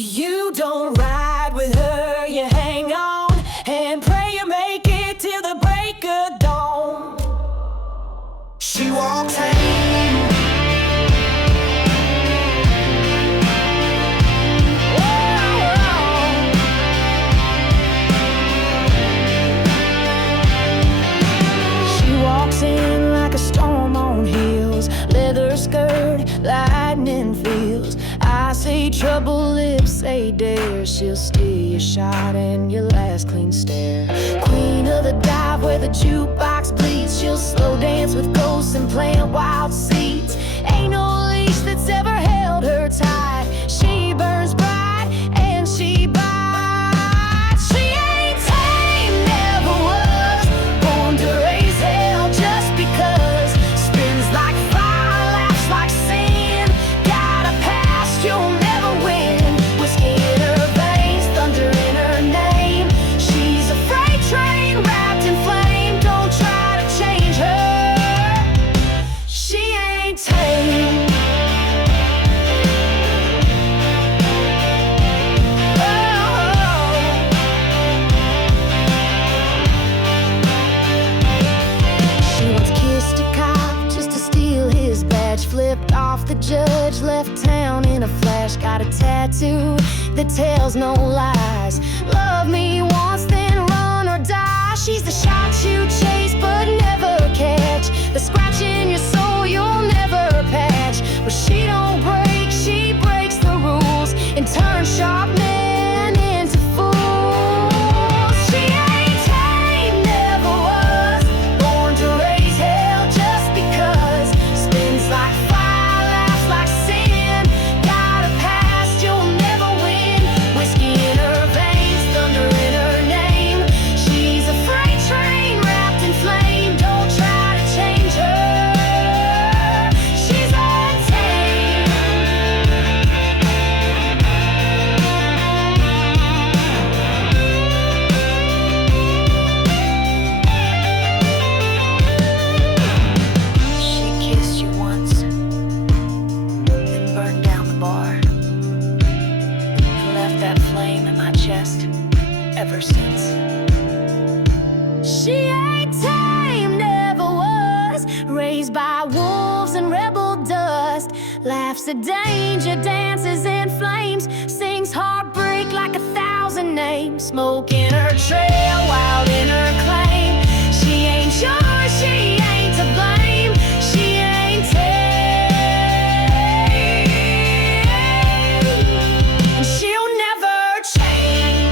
You don't ride with her, you hang on and pray you make it till the break of dawn. She walks tame. She walks in like a storm on heels, leather skirt, lightning feels. I say trouble, lips say dare. She'll steal your shot and your last clean stare. Queen of the dive where the jukebox bleeds. She'll slow dance with ghosts and plant wild seeds. Ain't no leash that's ever held her tight. She burns bright and she bites. She ain't tame, never was. Born to raise hell just because. Spins like fire, laughs like sin. Got a past you'll never win. Whiskey in her veins, thunder in her name. She's a freight train wrapped in flame. Don't try to change her. She ain't tame. She once kissed a cop just to steal his badge. Flipped off the judge, left town in a flash. Got a tattoo that tells no lies. Love me once, then run or die. She's the shot you chase but never catch. The scratch in your soul you'll never patch. But she don't break, she breaks the rules and turns sharp men into fools. She ain't tame, never was. Born to raise hell just because. Spins like fire, laughs like sin. Got a past you'll never win. Whiskey in her veins, thunder in her name. She's a freight train wrapped in flame. Don't try to change her. She's untamed. She kissed you once, then burned down the bar. Left that flame in my chest ever since. She ain't tame, never was. Raised by wolves and rebel dust. Laughs at danger, dances in flames. Sings heartbreak like 1,000 names. Smoke in her trail, wild in her claim. She ain't yours, she ain't to blame. She ain't tame, and she'll never change.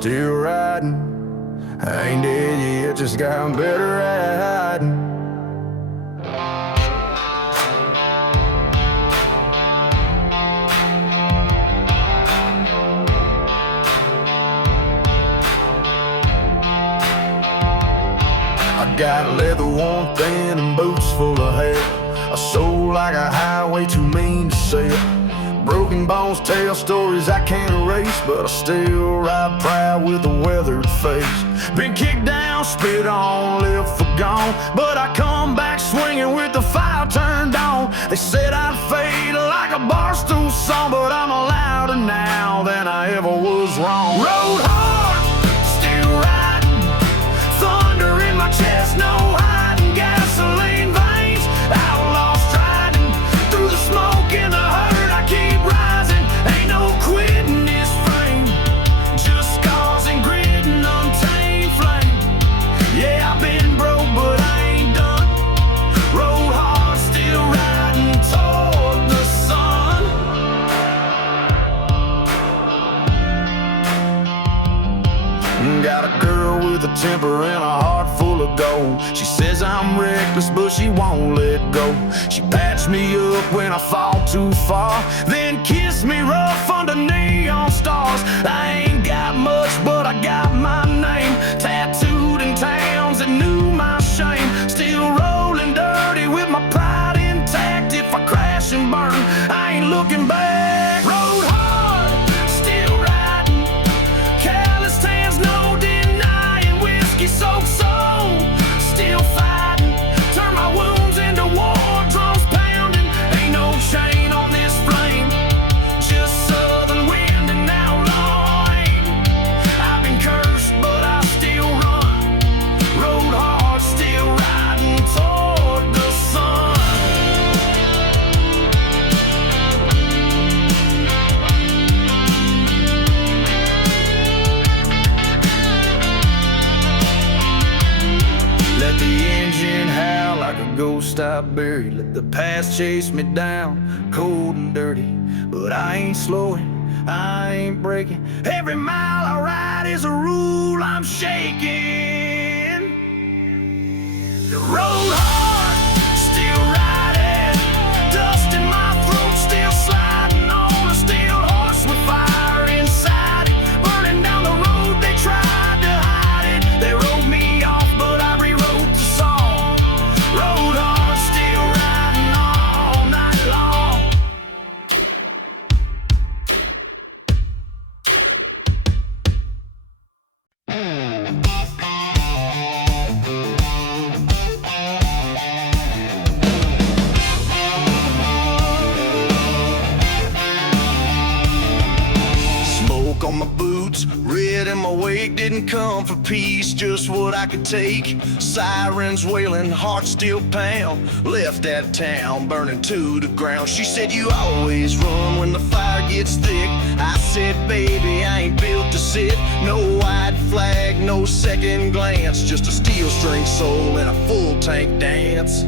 still riding. I ain't dead yet, just got better at hiding. I got leather worn thin and boots full of hair, a soul like a highway too mean to sell. Broken bones tell stories I can't erase, but I still ride proud with a weathered face. Been kicked down, spit on, left for gone, but I come back swinging with the fire turned on. They said I'd fade like a barstool song, but I'm louder now than I ever was wrong. Rode hard, still riding, thunder in my chest, no hiding, gasoline veins, outlaw striding through the smoke and the hurt. Keep rising, ain't no quitting this frame, just scars and grit and untamed flame. Yeah, I've been broke, but I ain't done. Rode hard, still riding toward the sun. Got a girl with a temper and a heart full of gold. She says I'm reckless, but she won't let go. She patched me up when I fall too far, then kissed me rough under neon stars. I ain't got much, but I got my name tattooed in towns that knew my shame. Still rolling dirty with my pride intact. If I crash and burn, I ain't looking back. Rode hard, still riding, callous hands, no denying, whiskey soaked soul, still fighting. Turn my wounds into war, drums pounding, ain't no chain on this flame, just southern wind and outlaw aim. I've been cursed, but I still run. Rode hard, still riding toward the sun. Let the engine howl like a ghost I buried. Let the past chase me down, cold and dirty. But I ain't slowing, I ain't breaking. Every mile I ride is a rule I'm shaking. Roll hard, still riding, dust in my throat, still sliding on a steel horse with fire inside it. Burning down the road, they tried to hide it. They wrote me off, but I rewrote the song. Rode hard, still riding all night long. Smoke on my boots, red in my wake, didn't come for peace, just what I could take. Sirens wailing, heart still pound, left that town burning to the ground. She said you always run when the fire gets thick. I said baby, I ain't built to sit. No white flag, no second glance, just a steel string soul and a full tank dance.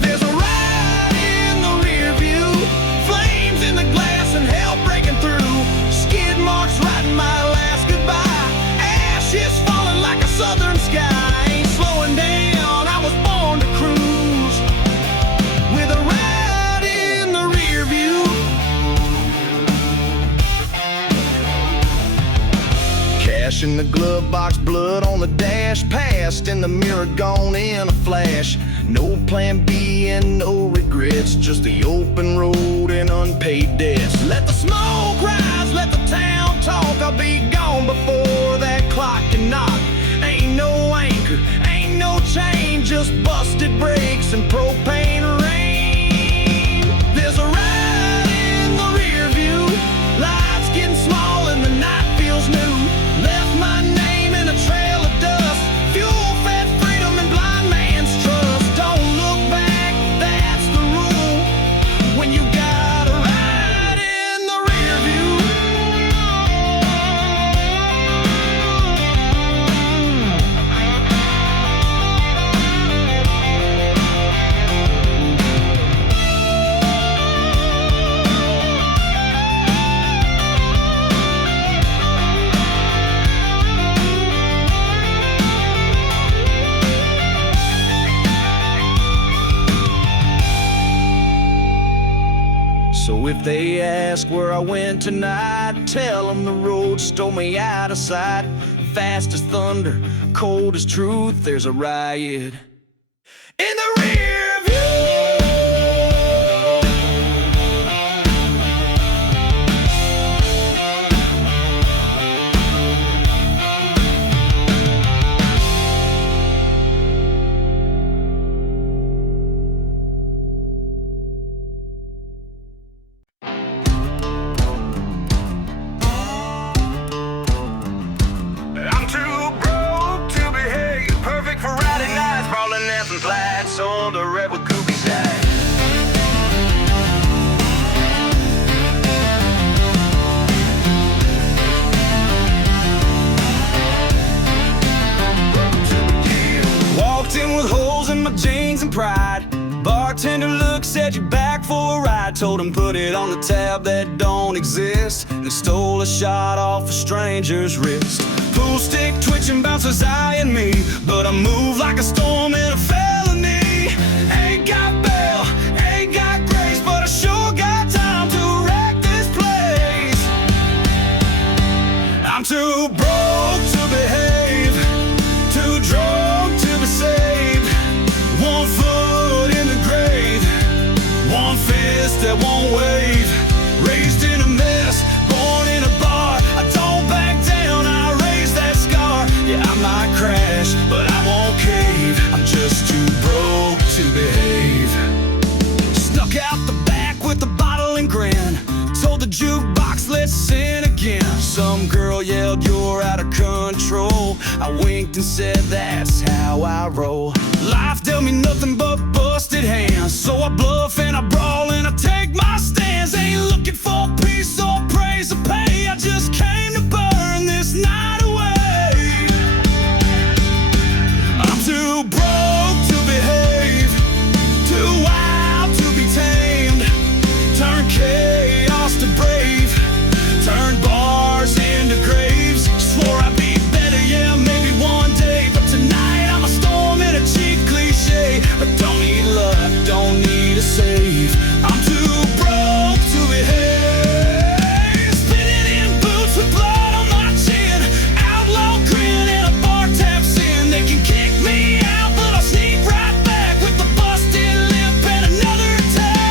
There's a riot in the rear view, flames in the glass and hell breaking through. Skid marks writing my last goodbye, ashes falling like a southern sky. Ain't slowing down, I was born to cruise, with a riot in the rear view. Cash in the glove box, blood on the dash, past in the mirror, gone in a flash. No plan B and no regrets, just the open road and unpaid debts. Let the smoke rise, let the town talk, I'll be gone before that clock can knock. Ain't no anchor, ain't no chain, just busted brakes and propane rain. There's a riot in the rear view, lights getting small and the night feels new. Left my name in a trail of dust, fuel-fed freedom and blind man's trust. Don't look back, that's the rule, when you got a ride in the rear view. they ask where I went tonight, tell them the road stole me out of sight. Fast as thunder, cold as truth, there's a riot in the rear view. Flats on the red with Goopy side. Walked in with holes in my jeans and pride. Bartender looked, said you back for a ride. Told him put it on the tab that don't exist, and stole a shot off a stranger's wrist. Pool stick twitching, bounces eyeing me, but I move like a storm in a felony. Ain't got bail, ain't got grace, but I sure got time to wreck this place. I'm too broke to behave, too drunk to be saved. 1 foot in the grave, 1 fist that won't wave. Raised in a mess, born in a bar. I don't back down, I raise that scar. Yeah, I might crash, but I won't cave. I'm just too broke to behave. Snuck out the back with a bottle and grin. Told the jukebox, let's sin again. Some girl yelled, you're out of control. I winked and said, that's how I roll. Life dealt me nothing but busted hands, so I bluff and I brawl and I take my stands. Ain't looking for peace or praise or pay, I just came to burn this night away. I'm too broke to behave, too wild to be tamed. Turn chaos to brave, turn bars into graves. Swore I'd be better, yeah, maybe one day, but tonight I'm a storm in a cheap cliche. I don't need luck, don't need a save. I'm too broke to behave. Spitting in boots with blood on my chin, outlaw grin and a bar tap sin. They can kick me out, but I'll sneak right back with a busted lip and another attack.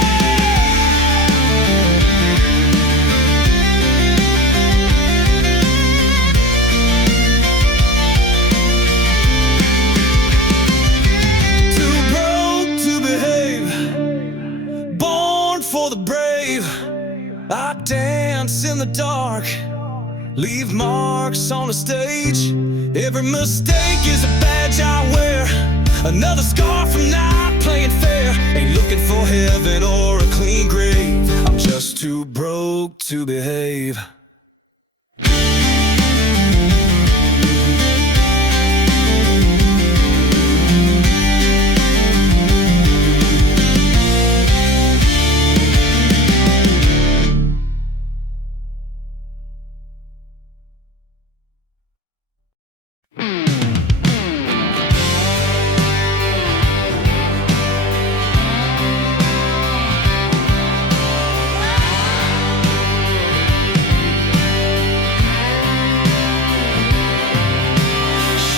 Too broke to behave, born for the brave. I dance in the dark, leave marks on the stage. Every mistake is a badge I wear, another scar from not playing fair. Ain't looking for heaven or a clean grave, I'm just too broke to behave.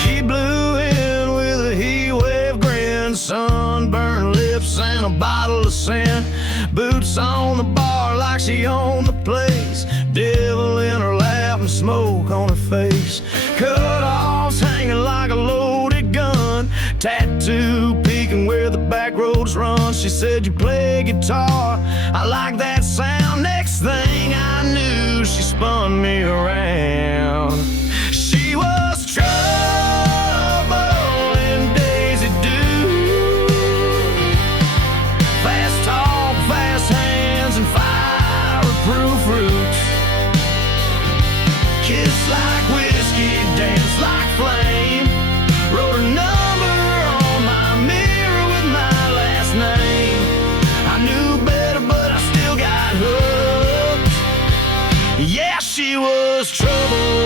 She blew in with a heat wave grin, sunburned lips and a bottle of sin. Boots on the bar like she owned the place, devil in her lap and smoke on her face. Cut-offs hanging like a loaded gun, tattoo peeking where the back roads run. She said, you play guitar, I like that sound. Next thing I knew, she spun me around. She was trouble in Daisy Doo. Fast talk, fast hands, and fireproof roots. Kiss like whiskey, dance like flame. Wrote a number on my mirror with my last name. I knew better, but I still got hooked. Yeah, she was trouble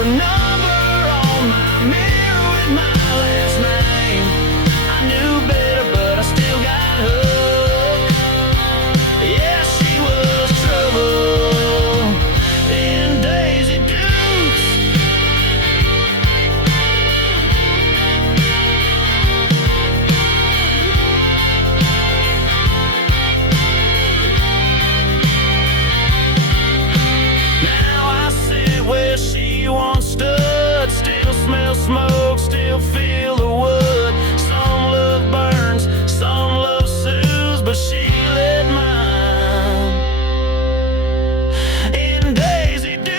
a number on my mirror with my last name. I knew better, but I still got hooked. Yeah, she was trouble in Daisy Dukes. Now I sit where she once stood, still smell smoke, still feel the wood. Some love burns, some love soothes, but she lit mine in Daisy Dukes.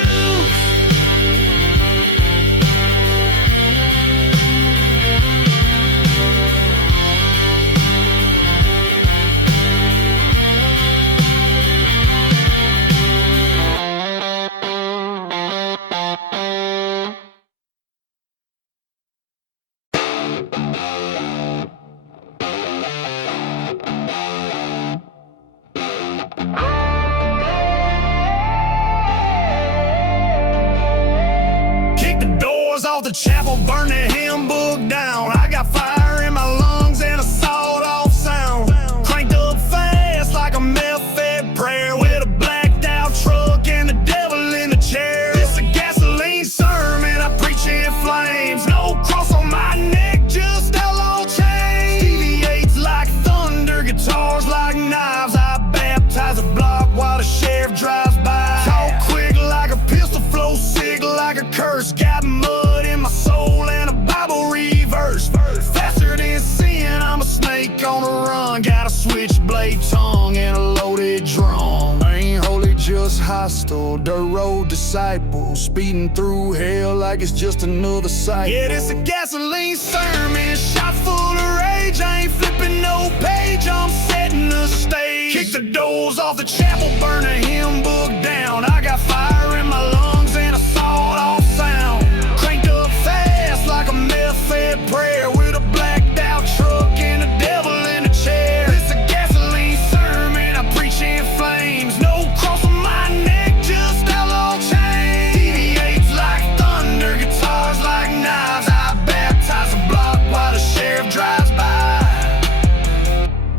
Kick the doors off the chapel, burn the hymn book down. I got fire in my lungs and a sawed-off sound. Cranked up fast like a meth-fed prayer, with a blacked-out truck and the devil in the chair. It's a gasoline sermon, I preach in flames. No cross on my neck, just outlaw chains. DV8's like thunder, guitars like knives. I baptize a block while the sheriff drives by. Talk quick like a pistol, flow sick like a curse. Got mud in my soul and a Bible reverse. Faster than sin, I'm a snake on a run. Got a switchblade tongue and a loaded drum. I ain't holy, just hostile. Dirt road disciple, speeding through hell like it's just another cycle. Yeah, this a gasoline sermon, shot full of rage. I ain't flipping no page, I'm setting the stage. Kick the doors off the chapel, burn a hymn book down. I got fire in my lungs and a sawed-off sound. Cranked up fast like a meth-fed prayer, with a blacked-out truck and the devil in the chair. It's a gasoline sermon, I preach in flames. No cross on my neck, just outlaw chains. DV8's like thunder, guitars like knives. I baptize a block while the sheriff drives by.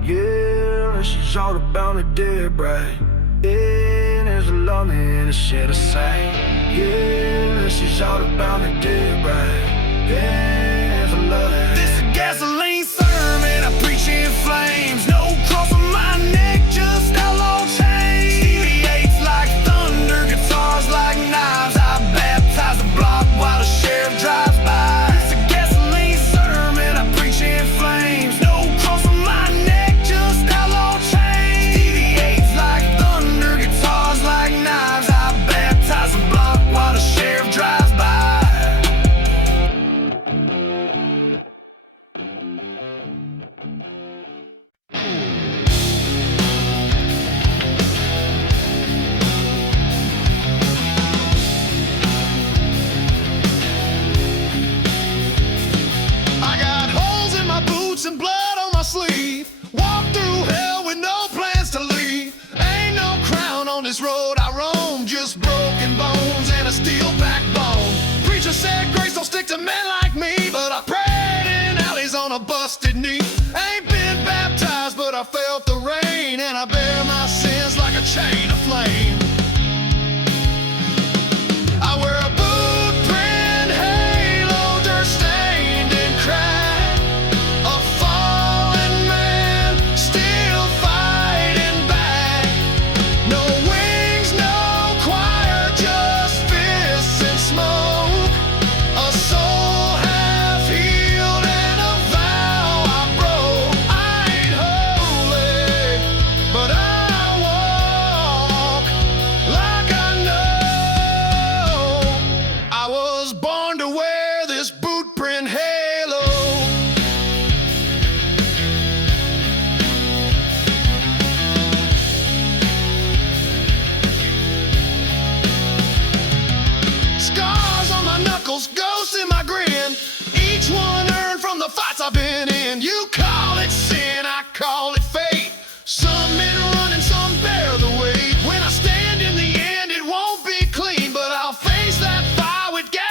Yeah, she's all about the dead bright. Yeah, there's a love in the shed of sight. Yeah, she's all about the dead bright. Yeah, there's a love in. This a gasoline sermon, I preach in flames. No cross on my neck, just outlaw chains. DV8's like thunder, guitars like knives. I baptize the block while the sheriff drives by. It's a gasoline sermon, I preach in flames. No cross on my neck, just outlaw chains. DV8's like thunder, guitars like knives. I baptize the block while the sheriff drives by. I got holes in my boots and blood on my sleeve. Walk through hell with no plans to leave. Ain't no crown on this road I roam, just broken bones and a steel backbone. Preacher said grace don't stick to men like me, but I prayed in alleys on a busted knee. Ain't been baptized, but I felt the rain, and I bear my sins like a chain of flame. I wear a boot print halo, dirt stained and cracked. A fallen man, still fighting back. No wings, no choir, just fists and smoke. A soul half healed and a vow I broke. I ain't holy, but I walk like I know. I was born to wear this boot print halo. Scars on my knuckles, ghosts in my grin. Each one earned from the fights I've been in. You call it sin, I call it fate. Some men run and some bear the weight. When I stand in the end, it won't be clean, but I'll face that fire with gas.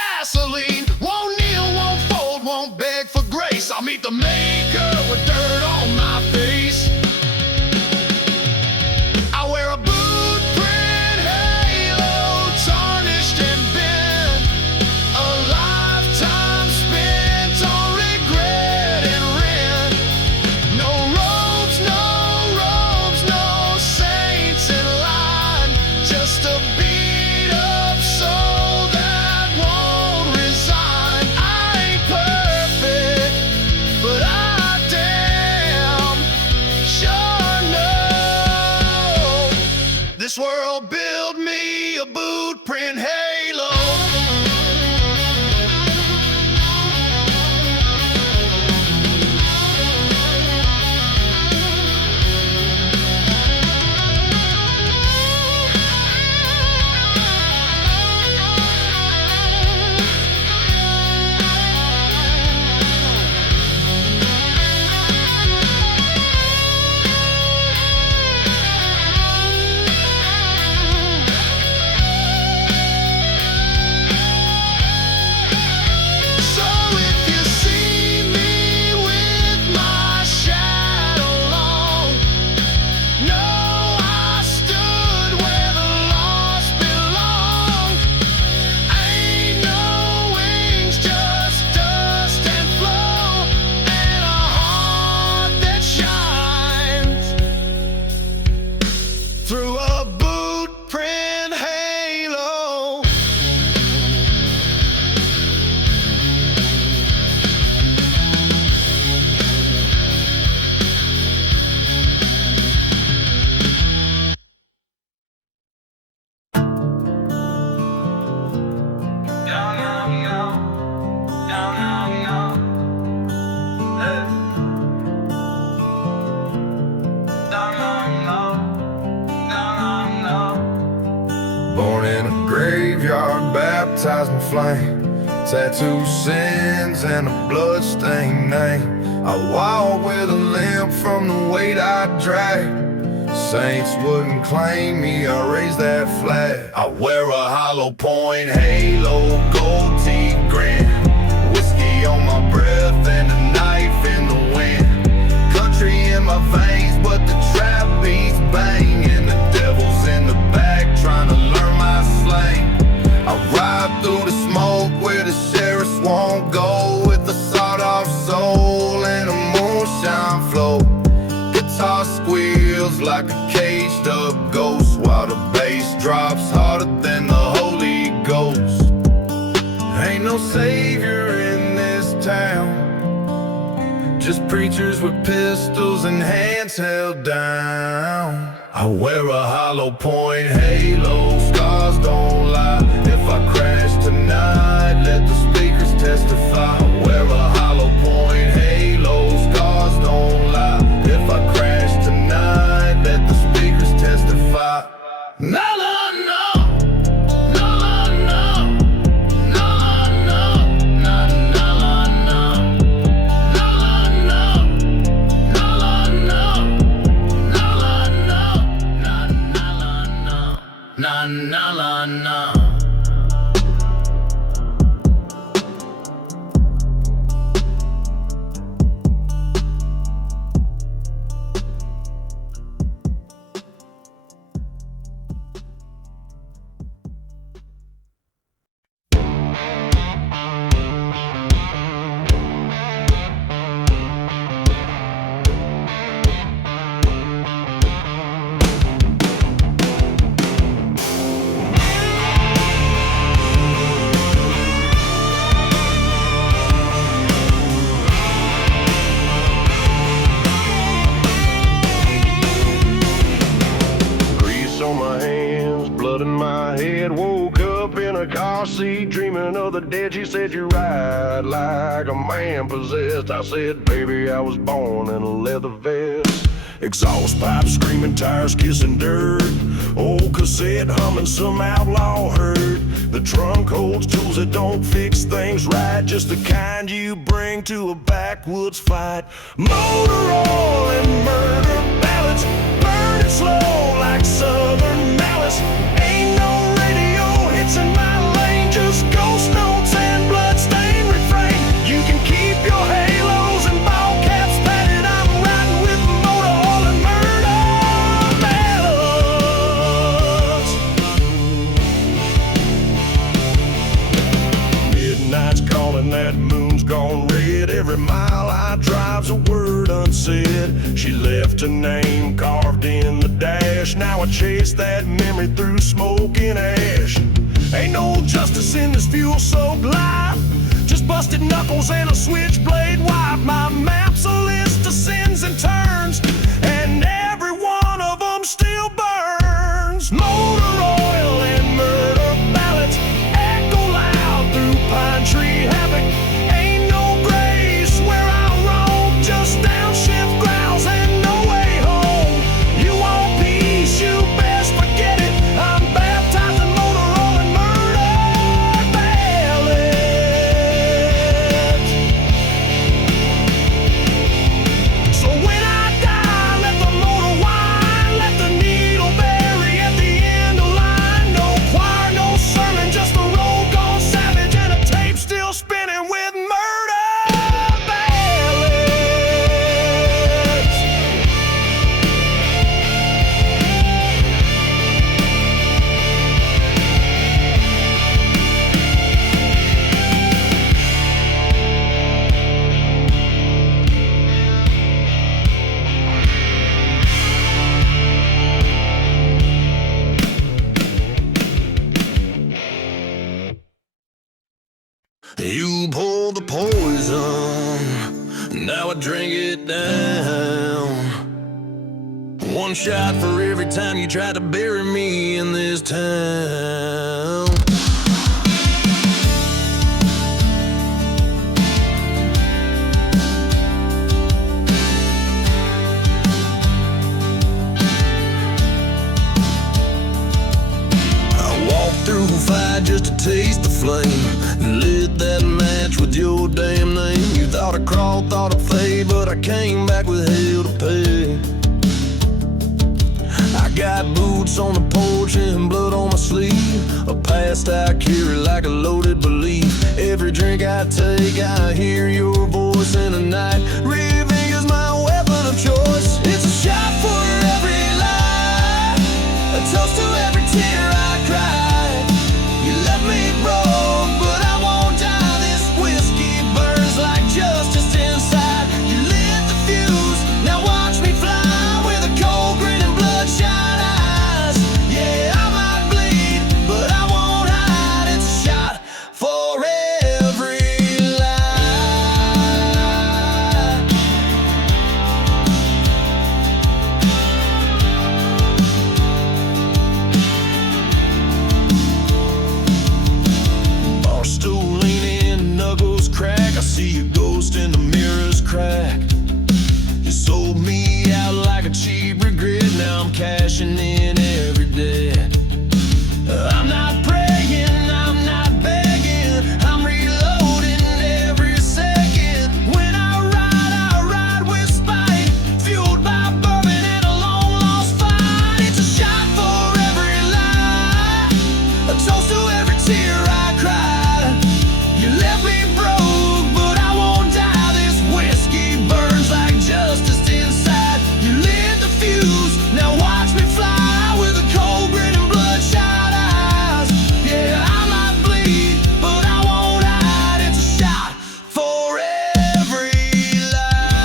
eyes my flame. Tattoo sins and a bloodstained name. I walk with a limp from the weight I drag. Saints wouldn't claim me, I raise that flag. I wear a Hollowpoint Halo, gold teeth grin, whiskey on my breath and a knife in the wind. Country in my veins, but the trap beats banging. The devil's in the back trying to learn my slang. I ride through the smoke where the sheriffs won't go, with a sawed-off soul and a moonshine flow. Guitar squeals like a caged up ghost, while the bass drops harder than the Holy Ghost. Ain't no savior in this town, just preachers with pistols and hands held down. I wear a Hollowpoint Halo, scars don't lie. If I crash tonight, let the speakers testify. I wear a Hollowpoint Halo, scars don't lie. If I crash tonight, let the speakers testify. No, no, no. Na na na na. Dreaming of the dead, she said you ride like a man possessed. I said, baby, I was born in a leather vest. Exhaust pipe screaming, tires kissing dirt. Old cassette humming some outlaw herd. The trunk holds tools that don't fix things right, just the kind you bring to a backwoods fight. Motor oil and murder ballads, burning slow like southern malice. Ain't no radio hits in my lane, just ghost notes and blood-stained refrain. You can keep your halos and ball caps padded. I'm riding with motor oil and murder ballads. Midnight's calling, that moon's gone red. Every mile I drive's a word unsaid. She left a name carved in the dash. Now I chase that memory through smoke and ash. Ain't no justice in this fuel-soaked life, just busted knuckles and a switchblade wipe. My map's a list of sins and turns, and every one of them still burns. Motor oil and murder ballads echo loud through pine tree havoc. Ain't no grace where I roam, just downshift growls and no way home. You want peace, you best forget it. I'm baptized in motor oil and murder ballads. So when I die, let the motor whine, let the needle bury at the end of line. No choir, no sermon, just a road gone savage and a tape still spinning with murder ballads. You pulled the poison, now I drink it down. One shot for every time you tried to bury me in this town. I walked through fire just to taste the flame. and lit that match with your damn name. You thought I crawled, thought I'd fade, but I came back with hell to pay. I got boots on the porch and blood on my sleeve, a past I carry like a loaded belief. Every drink I take, I hear your voice in the night. Rearview is my weapon of choice. It's a shot for every lie, a toast to every tear I cried. You left me broke, but I won't die. This whiskey burns like justice inside. You lit the fuse, now watch me fly with a cold grin and bloodshot eyes. Yeah, I might bleed, but I won't hide. It's a shot for every lie. Bar stool leaning, knuckles crack. I see a ghost in the mirror's crack. You sold me out like a cheap regret. Now I'm cashing in every day. I'm not praying, I'm not begging, I'm reloading every second. When I ride with spite, fueled by bourbon and a long lost fight. It's a shot for every lie, a toast to every tear I cried. You left me broke, but I won't die. This whiskey burns like justice inside. You lit the fuse, now watch me fly with a cold grin and bloodshot eyes. Yeah, I might bleed, but I won't hide. It's a shot for every lie.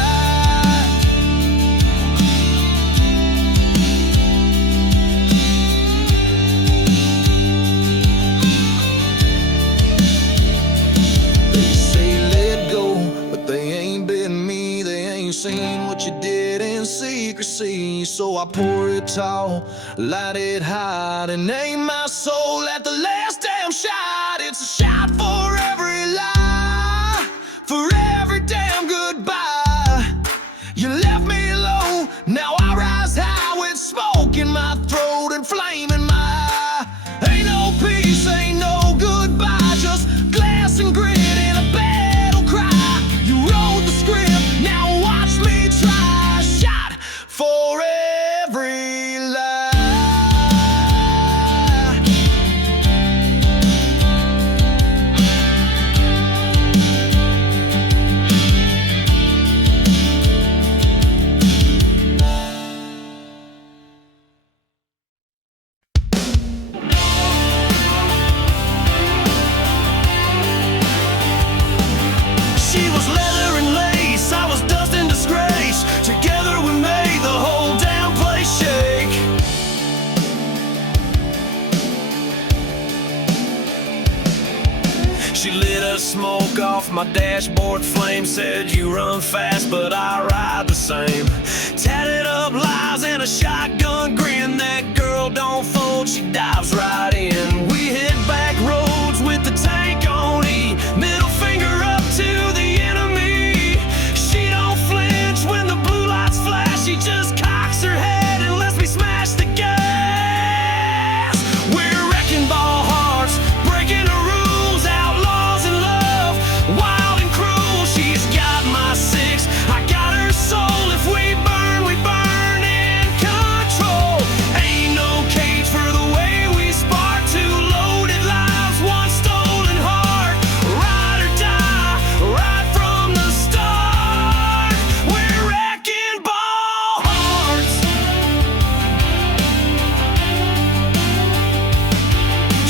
They say let go, but they ain't been me. They ain't seen what you did in secrecy. So I pour it all, light it high, and aim my soul at the last damn shot. It's a shot for every lie, for every damn goodbye. You left me low, now I rise high with smoke in my throat and flame in my eye. Ain't no peace, ain't no goodbye, just glass and grit in a battle cry. You wrote the script, now watch me try. Shot for every lie. She was leather and lace, I was dust and disgrace. Together we made the whole damn place shake. She lit a smoke off my dashboard flame. Said you run fast, but I ride the same. Tatted up lies and a shotgun grin. That girl don't fold, she dives right in. We hit back roads with the tank on E. Middle finger up to the enemy. She don't flinch when the blue lights flash. She just cocks her head and lets me smash the gas. We're wrecking ball hearts, breaking the rules, outlaws in love, wild and cruel. She's got my six, I got her soul. If we burn in control. Ain't no cage for the way we spark. Two loaded lives, one stolen heart. Ride or die, right from the start. We're wrecking ball hearts.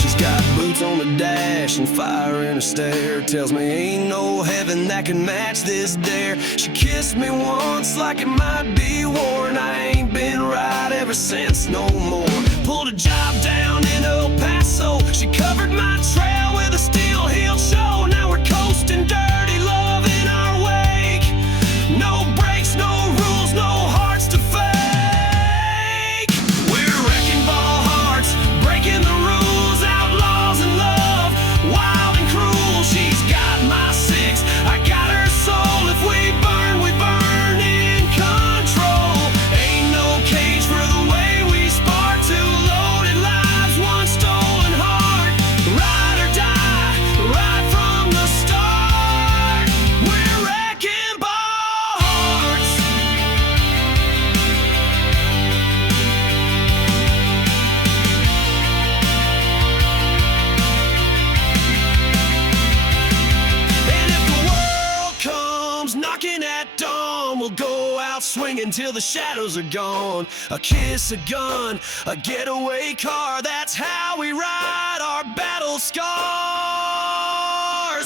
She's got boots on the dash and fire in her stare. Tells me ain't no heaven that can match this dare. She kissed me once like it might be worn. I ain't been right ever since no more. Pulled a job down in El Paso. She covered my trail with a steel-heeled show. Now we're coasting, dirty love in our wake. No brakes, no rules, no hearts to fake. We're wrecking ball hearts, breaking the rules, outlaws in love, wild and cruel. She's got my six, I got her soul. If we burn in control. Ain't no cage for the way we spark. Two loaded lives, one stolen heart. Ride or we'll go out swinging till the shadows are gone. A kiss, a gun, a getaway car. That's how we ride our battle scars.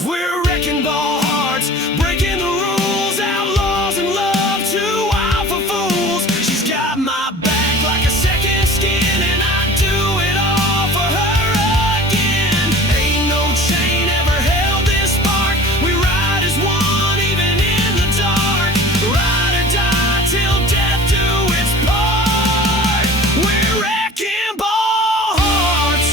We're wrecking ball hearts, breaking the rules, outlaws in love, too wild for fools. She's got my back like a second skin, and I'd do it all for her again. Ain't no chain ever held this spark. We ride as one, even in the dark. Ride or die till death do its part. We're wrecking ball hearts.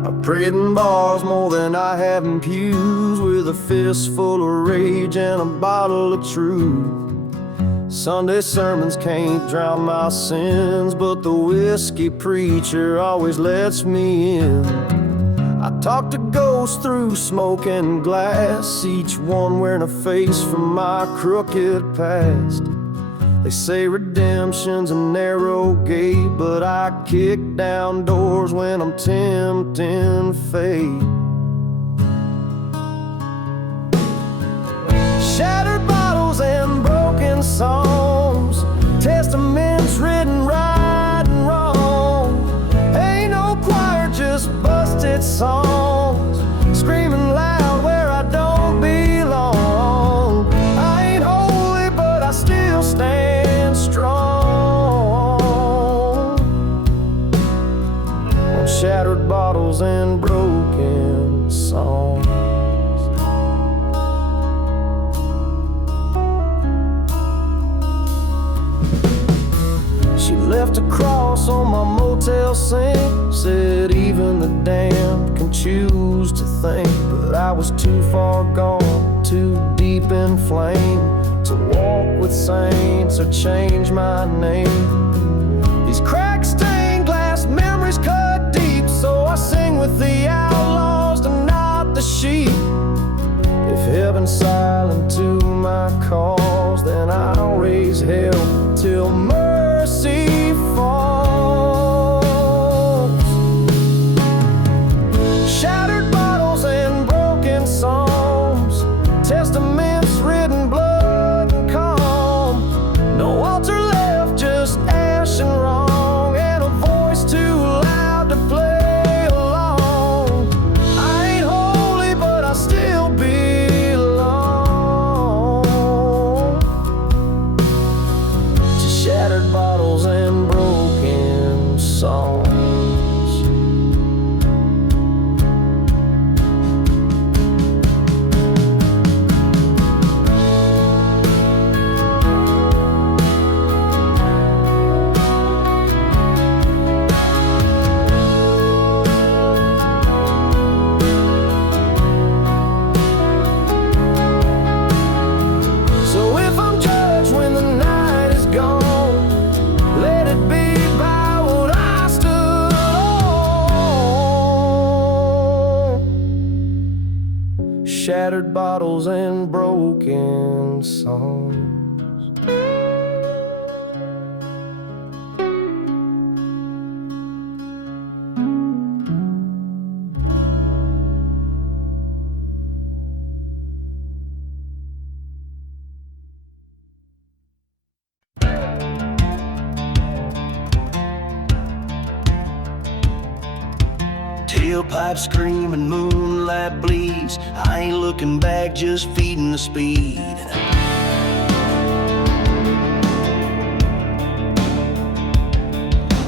I prayed in bars more than I have in pews, with a fist full of rage and a bottle of truth. Sunday sermons can't drown my sins, but the whiskey preacher always lets me in. I talk to ghosts through smoke and glass, each one wearing a face from my crooked past. They say redemption's a narrow gate, but I kick down doors when I'm tempting fate. Shattered bottles and broken songs, testaments written right and wrong. Ain't no choir, just busted songs, screaming loud where I don't belong. I ain't holy, but I still stand strong. On shattered bottles and broken songs. She left a cross on my motel sink, said even the damned can choose to think. But I was too far gone, too deep in flame, to walk with saints or change my name. These cracked stained glass memories cut deep, so I sing with the outlaws and not the sheep. If heaven's silent to my cause, then I'll raise hell till mercy falls. Shattered bottles and broken songs, testaments written blood and calm. No altar left, just ash and wrong, and a voice too loud to play along. I ain't holy, but I still belong to shattered bottles and broken songs. So if I'm judged when the night is gone, let it be by what I stood on. Shattered bottles and broken songs. Tailpipe screaming, moonlight bleeds. I ain't looking back, just feeding the speed.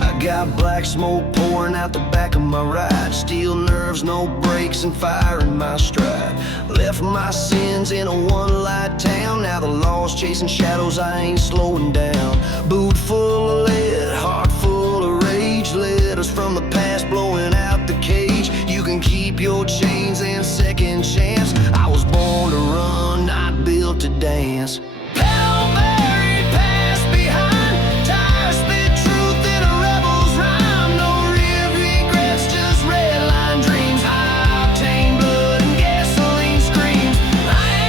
I got black smoke pouring out the back of my ride, steel nerves, no brakes, and fire in my stride. Left my sins in a one-light town, now the law's chasing shadows, I ain't slowing down. Boot full of lead, heart full of rage, letters from the past blowing out the cage. You can keep your chains and second chance. I was born to run, not built to dance. Petal buried past behind, tire spit truth in a rebel's rhyme. No rear regrets, just red line dreams. High octane blood and gasoline screams. I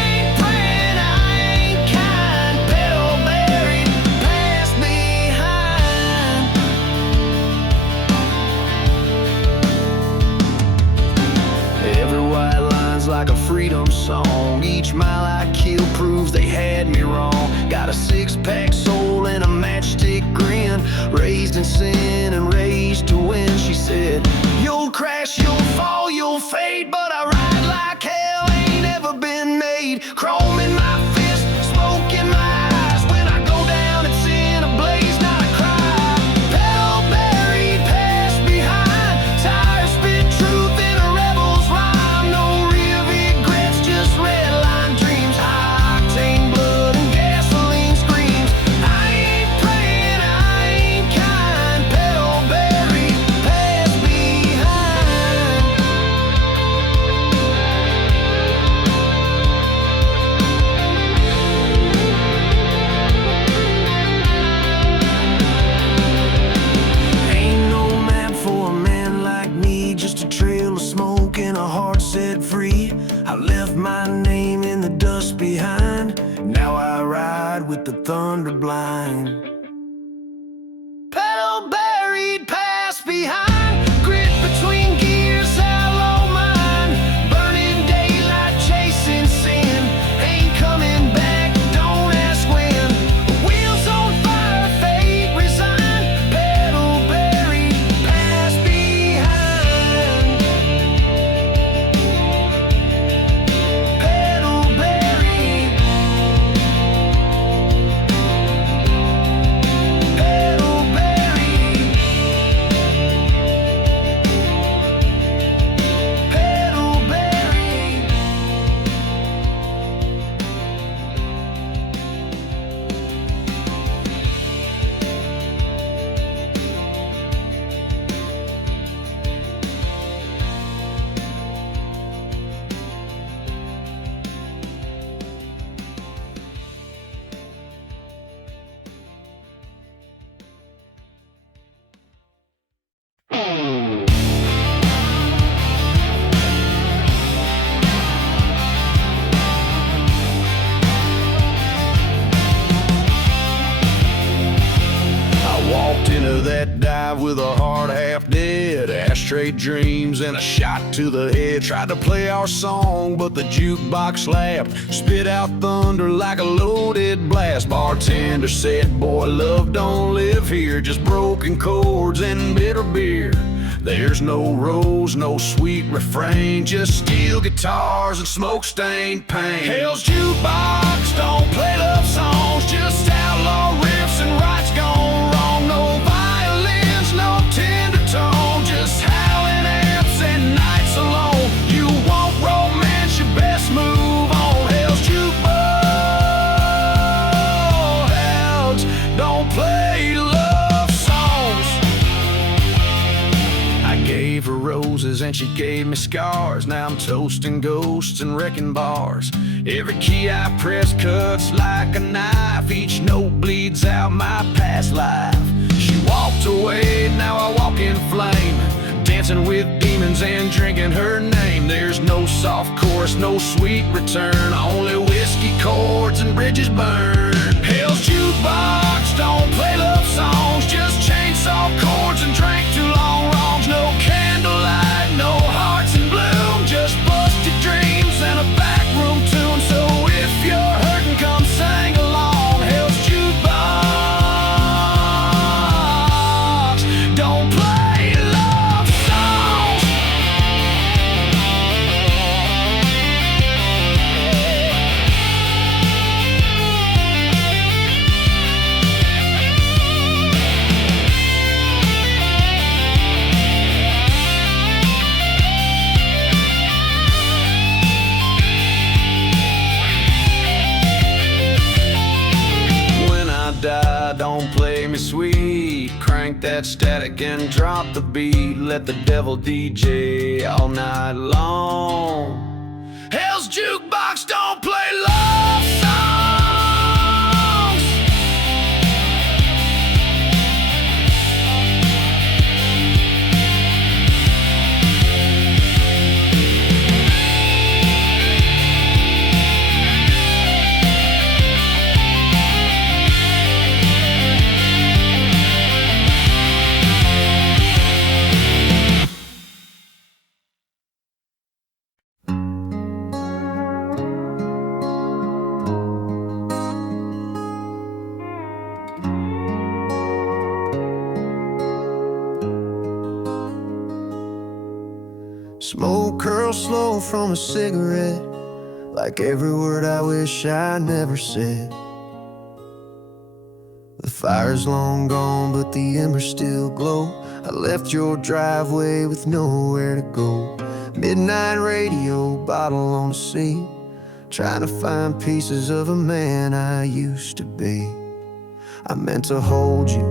white lines like a freedom song. Each mile I kill proves they had me wrong. Got a six-pack soul and a matchstick grin. Raised in sin and raised to win. She said, you'll crash, you'll fall, you'll fade, but I ride like hell, ain't ever been made. Chrome in my fist, smoke in my eyes. When I go down, it's in a blaze, not a cry. Petal buried, past behind. Tires spit truth in a rebel's rhyme. No real regrets, just red line dreams. High octane blood and gasoline screams. I ain't praying, I ain't kind. Petal buried, past behind. Ain't no map for a man like me, just a trail of smoke and a heart set free. I left my name in the dust behind. Now I ride with the thunder blind. Pedal buried, past behind. Grit between gears, outlaw mine. Burning daylight, chasing sin. Ain't coming back, don't ask when. Wheels on fire, fate resign. Pedal buried, past behind. Pedal buried. Pedal buried. Pedal buried. I walked into that dive with a heart half dead. Ashtray dreams and a shot to the head. Tried to play our song, but the jukebox laughed. Spit out thunder like a loaded blast. Bartender said, boy, love don't live here. Just broken chords and bitter beer. There's no rose, no sweet refrain. Just steel guitars and smoke-stained pain. Hell's jukebox don't play love songs. Just outlaw riffs and rights gone wrong. No violins, no tender tone. Just howling amps and nights alone. You want romance, you best move on. Hell's jukebox don't play love songs. I gave her roses and she gave me scars. Now I'm toasting ghosts and wrecking bars. Every key I press cuts like a knife. Each note bleeds out my past life. She walked away, now I walk in flame. Dancing with demons and drinking her name. There's no soft chorus, no sweet return. Only whiskey chords and bridges burn. Hell's jukebox don't play love songs. Just chainsaw chords and drank too long wrongs. No candlelight, no hearts in bloom. Just busted dreams and a backroom tune. So if you're hurting, come sing along. Hell's jukebox don't play love songs. When I die, don't play me sweet. Crank that static and drop the beat. Let the devil DJ all night long. Hell's jukebox don't play love songs. Smoke curls slow from a cigarette, like every word I wish I never said. The fire's long gone, but the embers still glow. I left your driveway with nowhere to go. Midnight radio, bottle on the seat, trying to find pieces of a man I used to be. I meant to hold you,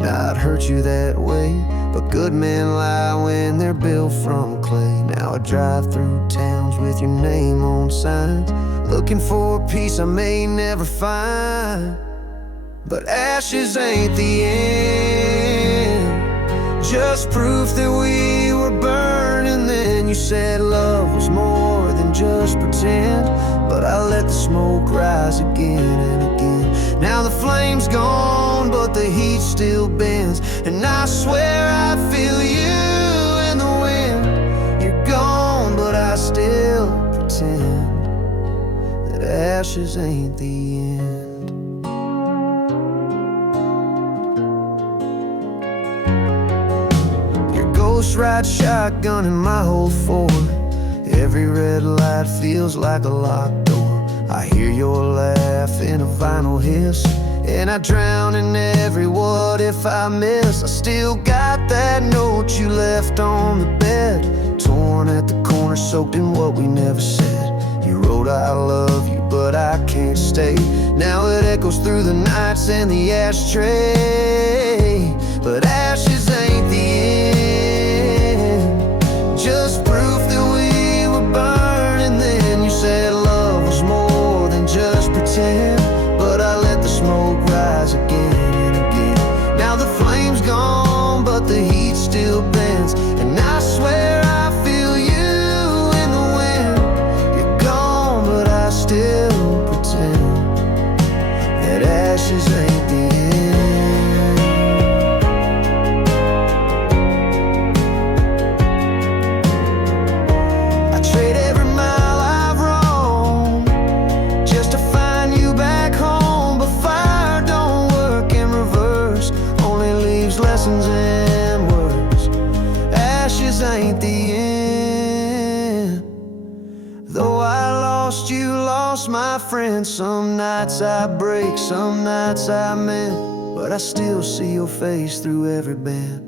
not hurt you that way, but good men lie when they're built from clay. Now I drive through towns with your name on signs, looking for a piece I may never find. But ashes ain't the end, just proof that we were burning then. You said love was more than just pretend, but I let the smoke rise again and again. Now the flame's gone, but the heat still bends, and I swear I feel you in the wind. You're gone, but I still pretend that ashes ain't the end. Your ghost ride shotgun in my whole Ford. Every red light feels like a locked door. I hear your laugh in a vinyl hiss, and I drown in every what if I miss. I still got that note you left on the bed, torn at the corner, soaked in what we never said. You wrote I love you, but I can't stay. Now it echoes through the nights and the ashtray. But ashes ain't the end, just proof that we were burning then. You said love was more than just pretend, but I let the smoke rise again and again. Now the flame's gone, but the heat still bends, and I swear I feel you in the wind. You're gone, but I still pretend that ashes ain't the end. I trade every mile I've roamed just to find you back home, but fire don't work in reverse, only leaves lessons and words. Ashes ain't the end. Though I lost you, lost my friend. Some nights I break, some nights I mend, but I still see your face through every bend.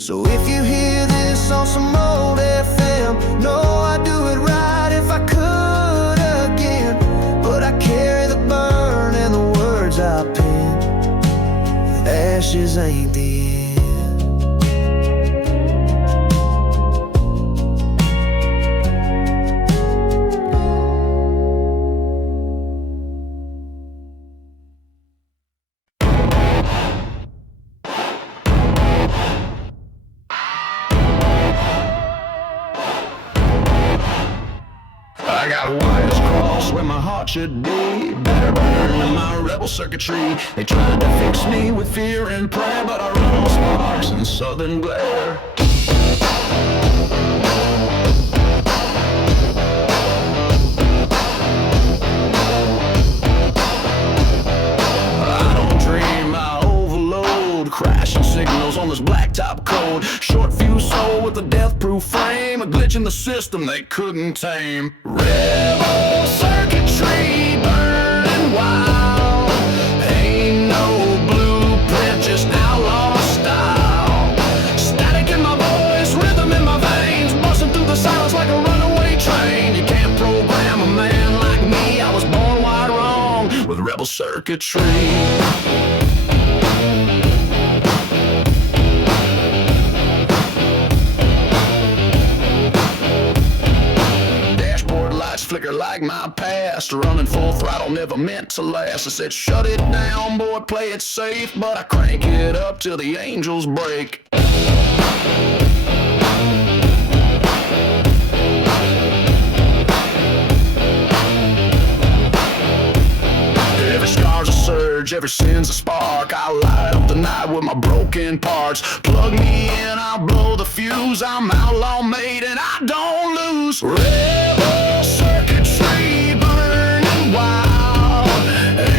So if you hear this on some old FM, know I'd do it right if I could again. But I carry the burn and the words I pen. Ashes ain't the end. I got wires crossed where my heart should be. Better burn in my rebel circuitry. They tried to fix me with fear and prayer, but I run on sparks and southern glare. I don't dream, I overload, crashing signals on this blacktop code. Short fuse soul with a death-proof frame, a glitch in the system they couldn't tame. Rebel circuitry burning wild, ain't no blueprint, just outlaw style. Static in my voice, rhythm in my veins, busting through the silence like a runaway train. You can't program a man like me, I was born wide wrong with rebel circuitry. Flicker like my past, running full throttle, never meant to last. I said shut it down, boy, play it safe, but I crank it up till the angels break. Every scar's a surge, every sin's a spark. I light up the night with my broken parts. Plug me in, I'll blow the fuse. I'm outlaw made and I don't lose. Rebel circuitry burning wild,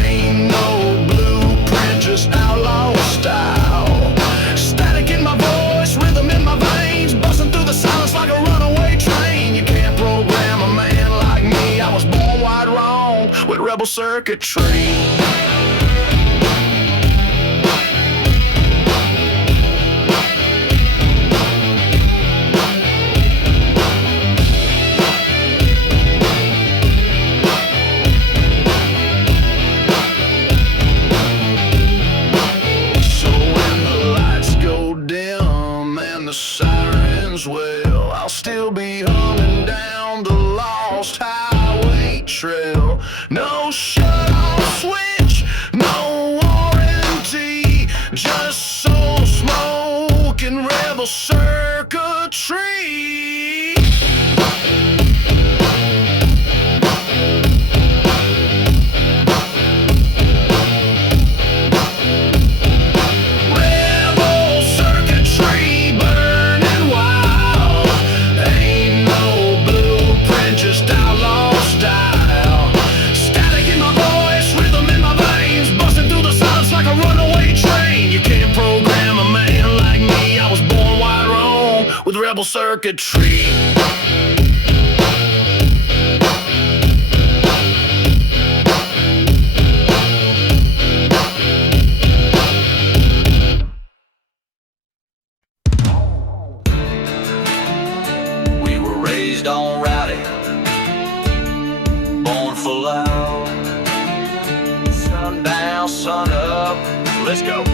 ain't no blueprint, just outlaw style. Static in my voice, rhythm in my veins, busting through the silence like a runaway rebel circuitry. Well, I'll still be humming down the lost highway trail. No shut-off switch, no warranty, just soul smoke and rebel circuitry. Rebel circuitry. We were raised on Rowdy, born for loud. Sun down, sun up, let's go.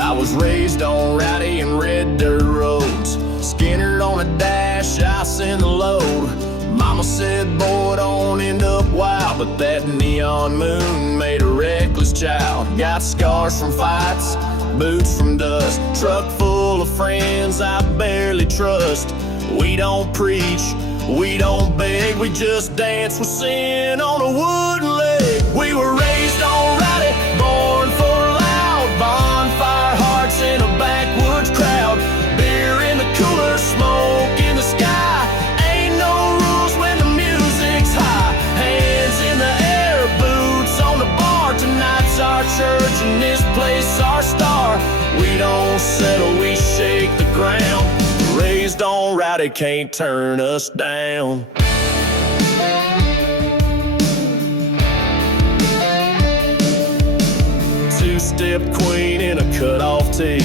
I was raised on Rowdy and red dirt roads, Skinner on a dash, ice in the load. Mama said, boy, don't end up wild, but that neon moon made a reckless child. Got scars from fights, boots from dust, truck full of friends I barely trust. We don't preach, we don't beg, we just dance with sin on a wooden leg. We were raised on Rowdy, born for loud, bonfire hearts in a backwoods crowd. Beer in the cooler, smoke in the sky. Ain't no rules when the music's high. Hands in the air, boots on the bar. Tonight's our church and this place our star. We don't settle, we shake the ground. Raised on Rowdy, can't turn us down. Two-step queen in a cut-off tee,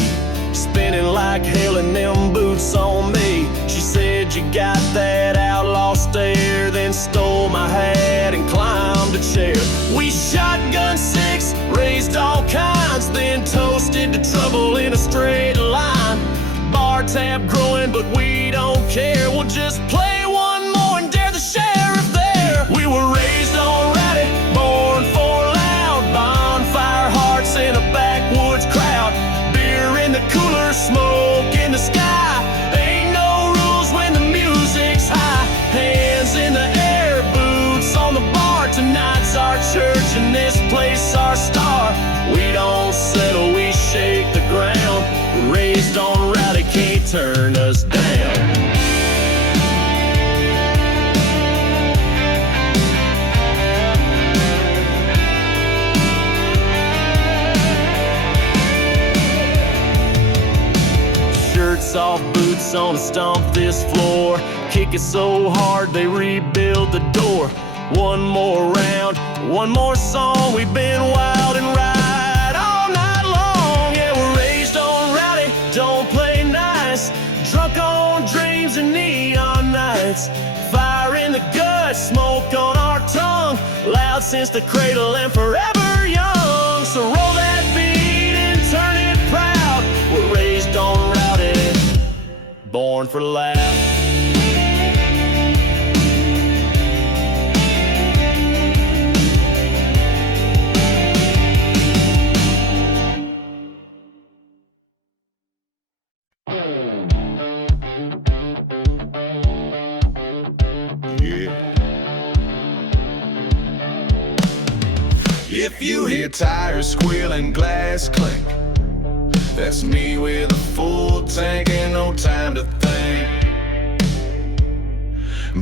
spinning like hell in them boots on me. She said, you got that outlaw stare, then stole my hat and climbed a chair. We shotgun six, raised all kinds, then toasted to trouble in a straight line. Bar tab growing, but we don't care. We'll just play one more and dare the sheriff there. We were raised on Rowdy, born for loud, bonfire hearts in a backwoods crowd. Beer in the cooler, smoke in the sky. Ain't no rules when the music's high. Hands in the air, boots on the bar. Tonight's our church and this place our star. We don't settle, we shake the ground. Raised on Rowdy, can't turn us down. Shirts off, boots on to stomp this floor. Kick it so hard they rebuild the door. One more round, one more song. We've been wild and right all night long. Yeah, we're raised on Rowdy, don't play nice. Drunk on dreams and neon nights. Fire in the gut, smoke on our tongue. Loud since the cradle and forever young. So roll that beat and turn it proud. We're raised on Rowdy, born for loud. If you hear tires squeal and glass clink, that's me with a full tank and no time to think.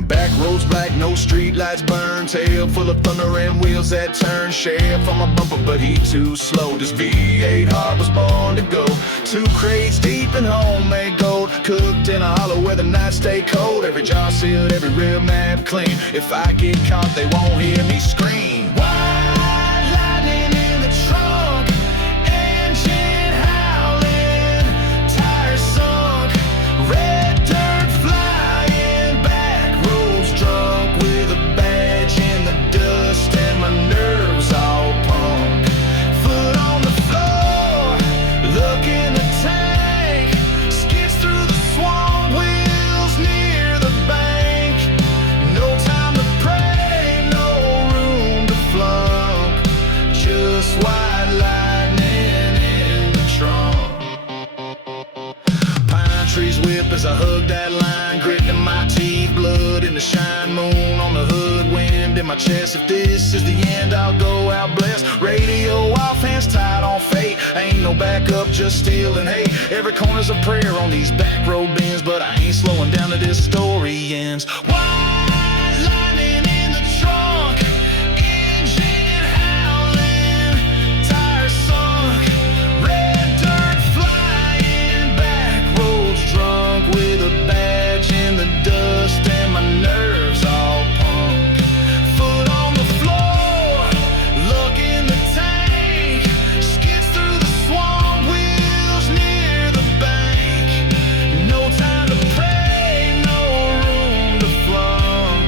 Back Back roads black, no street lights burn. Tail full of thunder and wheels that turn. Sheriff on my bumper, but he too slow. This V8 heart was born to go. 2 crates deep in homemade gold, cooked in a hollow where the nights stay cold. Every jar sealed, every real map clean. If I get caught, they won't hear me scream. White lightning in the trunk, engine howling, tires sunk, red dirt flying, back roads drunk with a badge in the dust and my nerves all punk. Foot on the floor, look in the tank, skids through the swamp, wheels near the bank. No time to pray, no room to flunk, just white lightning in the trunk. Pine trees whip as I hug that line, grit in my teeth, blood in the shine, moon on the hood, wind in my chest. If this is the end, I'll go out blessed. Radio off, hands tied on fate. Ain't no backup, just steel and hate. Every corner's a prayer on these back road bends, but I ain't slowing down till this story ends. White lightning in the trunk, engine howling, tires sunk, red dirt flying, back roads drunk with a badge in the dust and my nerves all punk. Foot on the floor, look in the tank, skids through the swamp, wheels near the bank. No time to pray, no room to flunk,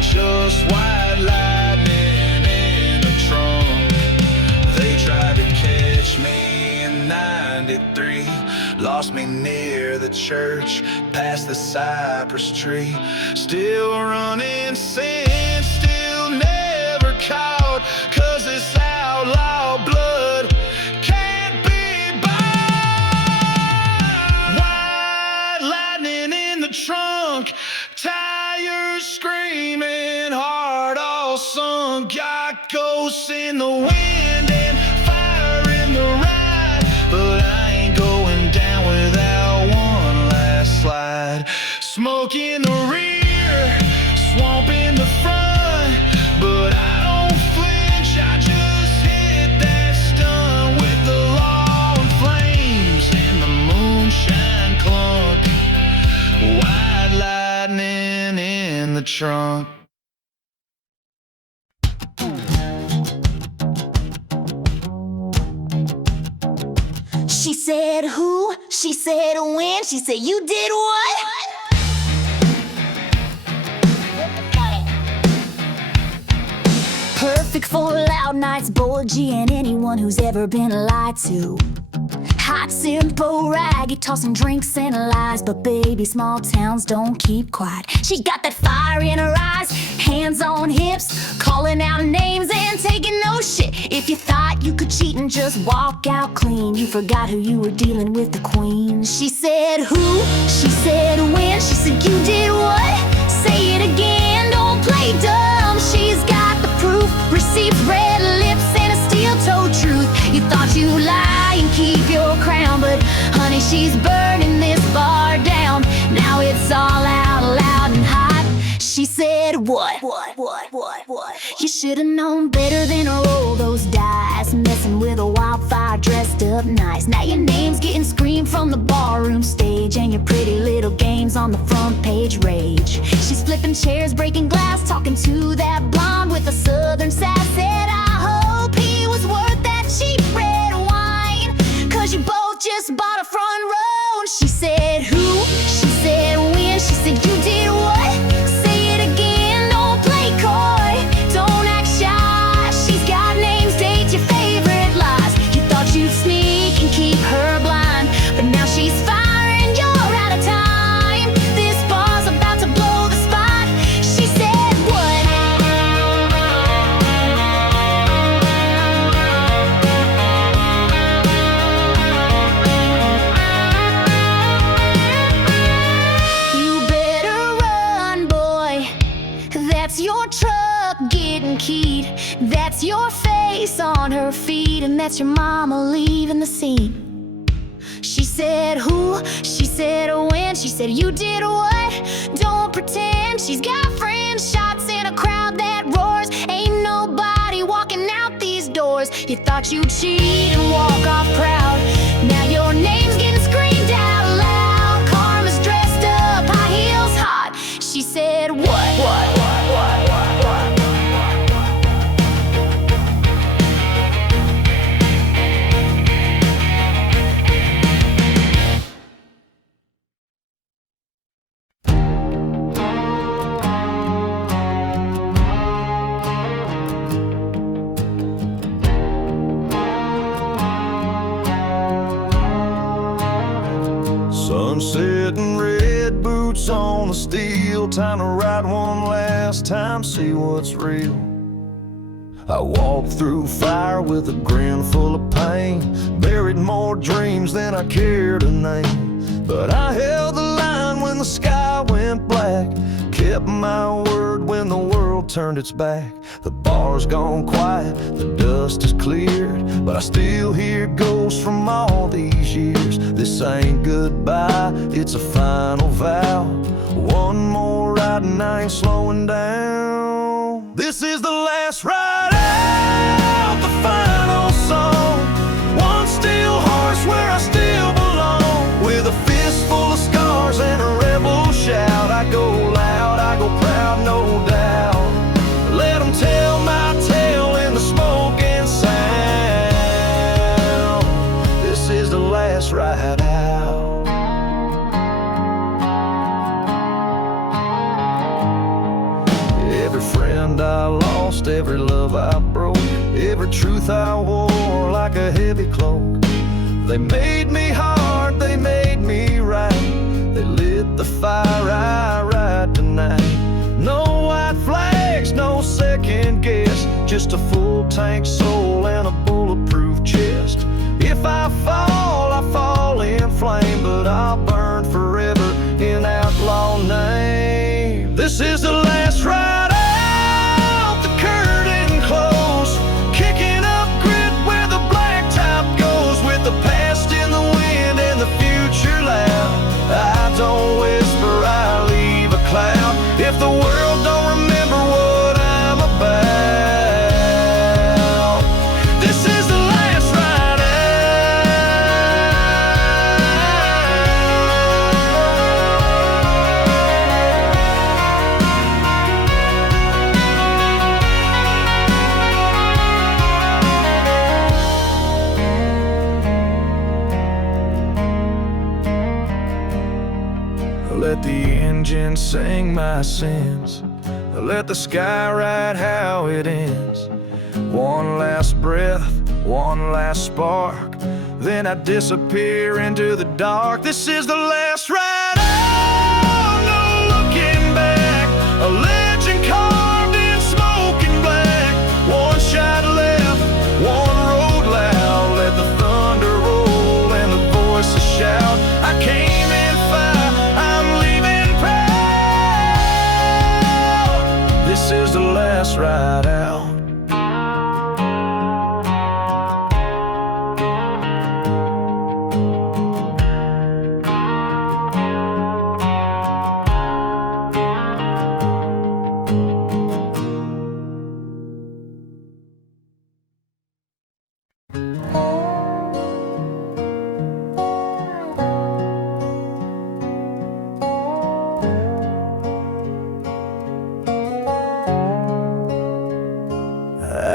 just white lightning in the trunk. They tried to catch me in '93, lost me near the church, past the cypress tree. Still running since, still never caught, 'cause this outlaw blood can't be bought. White lightning in the trunk, tires screaming, heart all sunk. Got ghosts in the wind and fire in the ride, but I ain't going down without one last slide. Smoke in the rear, swamp in the front, but I don't flinch, I just hit that stunt with the law and flames and the moonshine clunk. White lightning in the trunk. She said who? She said when? She said you did what? Perfect for loud nights, bold G, and anyone who's ever been lied to. Hot, simple, raggy, tossing drinks and lies, but baby, small towns don't keep quiet. She got that fire in her eyes, hands on hips, calling out names and taking no shit. If you thought you could cheat and just walk out clean, you forgot who you were dealing with, the queen. She said who? She said when? She said you did what? Say it again, don't play dumb. She's got the proof, receipts, red lips, and a steel-toed truth. You thought you'd lie and keep your crown, but honey, she's burning this bar down. Now it's all out loud and hot. She said what? You should've known better than to roll those dice, messing with a wildfire dressed up nice. Now your name's getting screamed from the barroom stage, and your pretty little game's on the front page rage. She's flipping chairs, breaking glass, talking to that blonde with a southern sass. Said I hope he was worth that cheap red wine, 'cause you both just bought a front row. And she said who? She said when? She said you did what? Say it again, don't play coy, don't act shy. She's got names, dates, your favorite lies. You thought you'd sneak and keep her blind, but now she's firing, you're out of time. This bar's about to blow the spot. She said what? You better run, boy. That's your truck getting keyed. That's your face on her feet, and that's your mama leaving the scene. She said who? She said when? She said you did what? Don't pretend. She's got friends You thought you'd cheat and walk off proud. Now your name's getting screamed out loud. Karma's dressed up, high heels hot. She said, what? Sunset and red boots on the steel. Time to ride one last time, see what's real. I walked through fire with a grin full of pain. Buried more dreams than I care to name. But I held the line when the sky went black. Kept my word when the world turned its back. The bar's gone quiet, the dust is cleared, but I still hear ghosts from all these years. This ain't goodbye, it's a final vow. One more ride and I ain't slowing down. This is the last ride out, the final song. One steel horse where I still belong. With a fist full of scars and a rebel shout. I go loud, I go proud, no doubt. Let them tell my tale in the smoke and sound. This is the last ride out. Every friend I lost, every love I broke, every truth I wore like a heavy cloak. They made me hard, they made me right. They lit the fire I ride tonight. No white flags, no second guess. Just a full tank soul and a bulletproof chest. If I fall in flame, but I'll burn forever in outlaw name. This is the last ride out, the curtain closed. Kicking up grit where the blacktop goes. With the past in the wind and the future loud. I don't whisper, I leave a cloud. If the world don't remember what I'm about, this is the last ride Let the engine sing my sins. Let the sky ride how it ends. One last breath, one last spark, then I disappear into the dark. This is the last ride out, no looking back. A legend carved in smoke and black. One shot left, one road loud. Let the thunder roll and the voices shout. I came in fire, I'm leaving proud. This is the last ride out.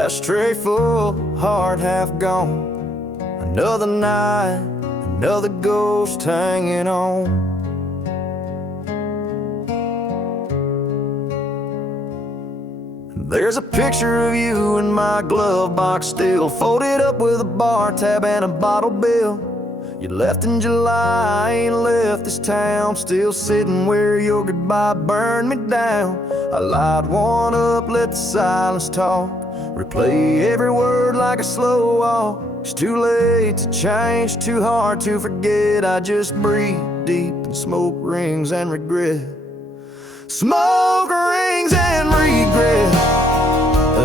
Ashtray full, heart half gone. Another night, another ghost hanging on. There's a picture of you in my glove box still, folded up with a bar tab and a bottle bill. You left in July, I ain't left this town, still sitting where your goodbye burned me down. I light one up, let the silence talk, replay every word like a slow walk. It's too late to change, too hard to forget. I just breathe deep in smoke rings and regret. Smoke rings and regret,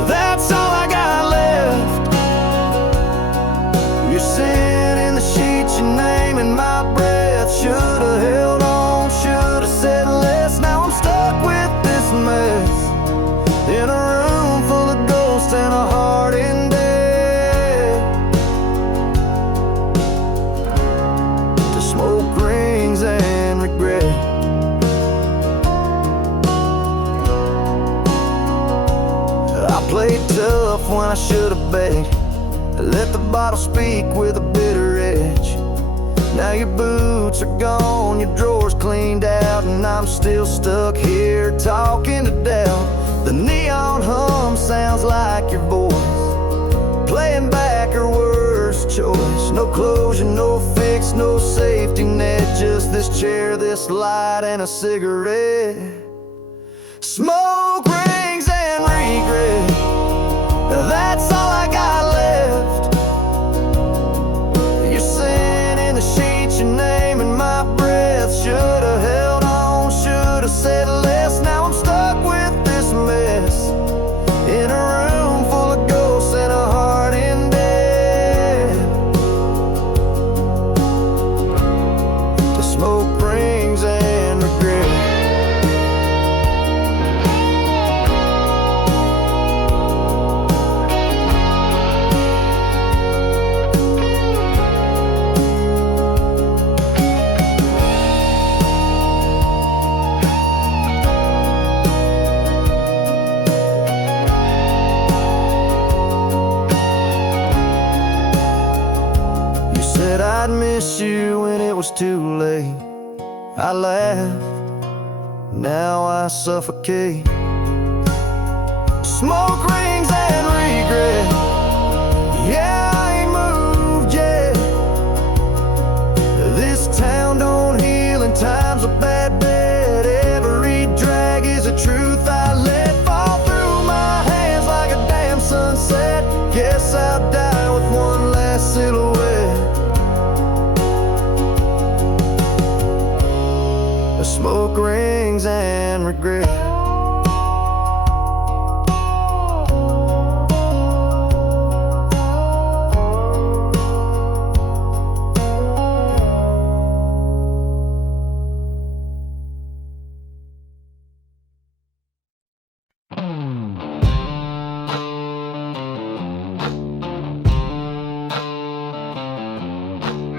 that's all I got left. Your sin in the sheets, your name in my breath. Should've held on, should've said less. Now I'm stuck with this mess, in a room full of ghosts and a heart in death. tough when I should've begged. I let the bottle speak with a bitter edge. Now your boots are gone, your drawers cleaned out, and I'm still stuck here talking to doubt. The neon hum sounds like your voice, playing back her worst choice. No closure, no fix, no safety net, just this chair, this light, and a cigarette. Smoke rings and regret, that's all I got left. Your sin in the sheets, your name in my breath. Should've held on, should've said less. Now I'm stuck with this mess, in a room full of ghosts and a heart in debt. The smoke brings and regret. I'd miss you when it was too late. I laughed, now I suffocate. Smoke rings and regret, yeah, I ain't moved yet. This town don't heal in times of bad bed. Every drag is a truth I let fall through my hands like a damn sunset. Guess I'll die with one last silhouette. Smoke rings and regret.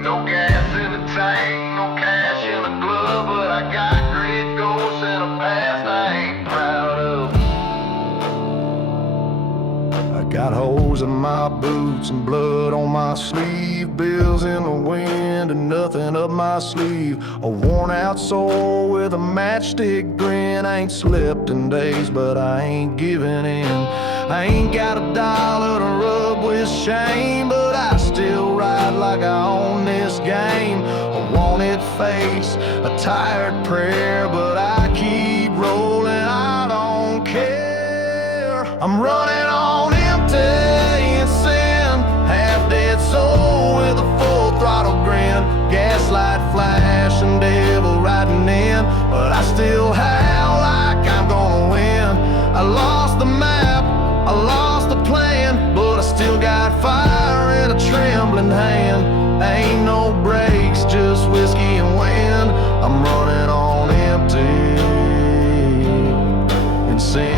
No gas in the tank, no cash in the glove, but I got grit ghosts and a past I ain't proud of. I got holes in my boots and blood on my sleeve, bills in the wind and nothing up my sleeve. A worn out soul with a matchstick grin. I ain't slept in days, but I ain't giving in. I ain't got a dollar to rub with shame, but I still ride like I own this game. A wanted face, a tired prayer, but I keep rolling, I don't care. I'm running on empty and sin, half-dead soul with a full throttle grin. Gaslight flash and devil riding in, but I still howl like I'm gonna win. I lost the map, I lost the plan, but I still got fire in a trembling hand. Ain't no brakes, just whiskey and wind. I'm running on empty and sin.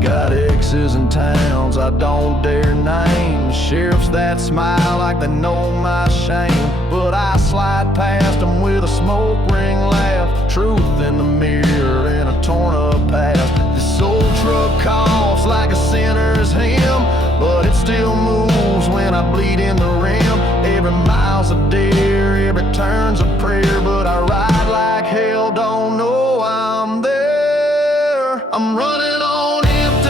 Got exes in towns I don't dare name, sheriffs that smile like they know my shame, but I slide past them with a smoke ring laugh. Truth in the mirror and a torn up past. This old truck coughs like a sinner's hymn, but it still moves when I bleed in the rim. Every mile's a dare, every turn's a prayer, but I ride like hell, don't know I'm there. I'm running on empty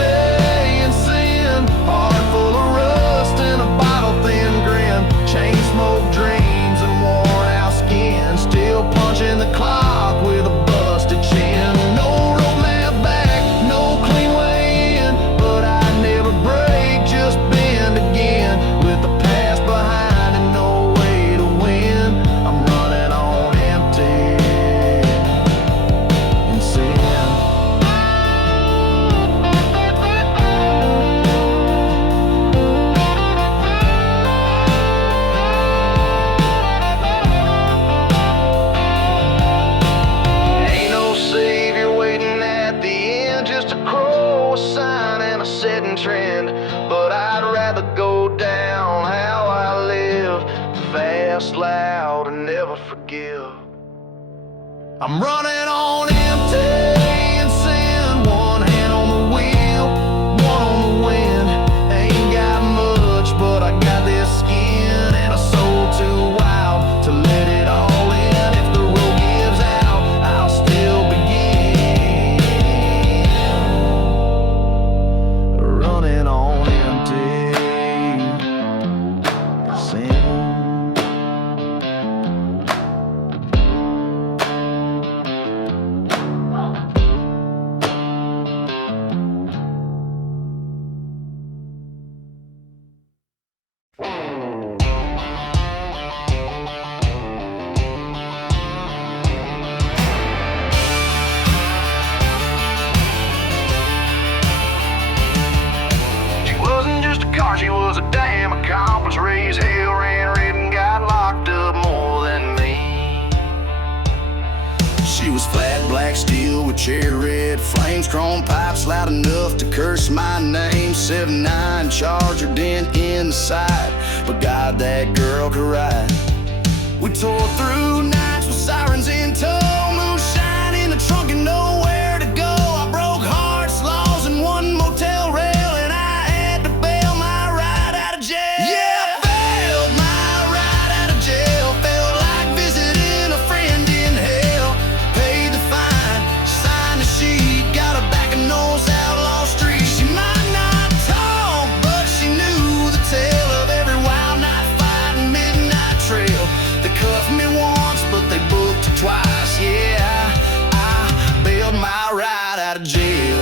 and sin, heart full of rust and a bottle thin grin. Chain smoke dreams and worn out skin, still punching the clock with a busted chin. No roadmap back, no clean way in, but I never break, just bend again. With the past behind and no way to win, I'm running on empty and sin. Ain't no savior waiting at the end, just a crow, a sign, and a setting trend. But I'd rather go down how I live, fast, loud, and never forgive. I'm running on empty and sin. One hand on the wheel, one on the wind. Ain't got much, but I got this skin and a soul too wild to let it all in. If the road gives out, I'll still begin. Running on empty sin. She wasn't just a car, she was a damn accomplice. Raised hell, ran Riddin, got locked up more than me. She was flat black steel with cherry red flames, chrome pipes loud enough to curse my name. 7'9", Charger dent in the side, but God, that girl could ride. We tore through nights with sirens in tow, moonshine in the trunk and nowhere to go. I broke hearts, laws, and one motel rail, and I had to bail my ride out of jail. Yeah, I bailed my ride out of jail. Felt like visiting a friend in hell. Paid the fine, signed the sheet, got her back in those outlaw streets. She might not talk, but she knew the tale of every wild night fight and midnight trail. They cuffed me once, but they booked it twice. Yeah, I bailed my ride out of jail.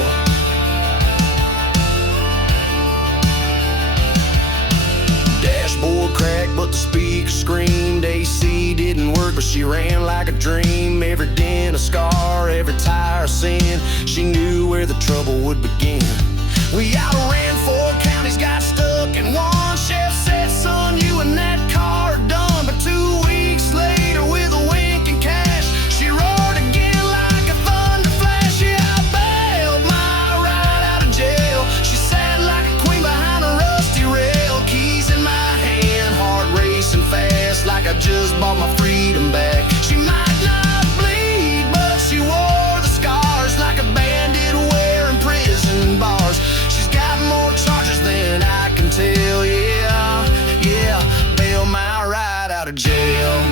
Dashboard cracked, but the speaker screamed. AC didn't work, but she ran like a dream. Every dent a scar, every tire a sin. She knew where the trouble would begin. We outran 4 counties, got stuck in one. Chef said, son, you and that car are done. But 2 weeks later, with a wink and cash, she roared again like a thunder flash. Yeah, I bailed my ride out of jail. She sat like a queen behind a rusty rail. Keys in my hand, heart racing fast, like I just bought my freedom back. She might not bleed, but she wore the scars like a bandit wearing prison bars. She's got more charges than I can tell. Yeah, yeah, bail my ride out of jail.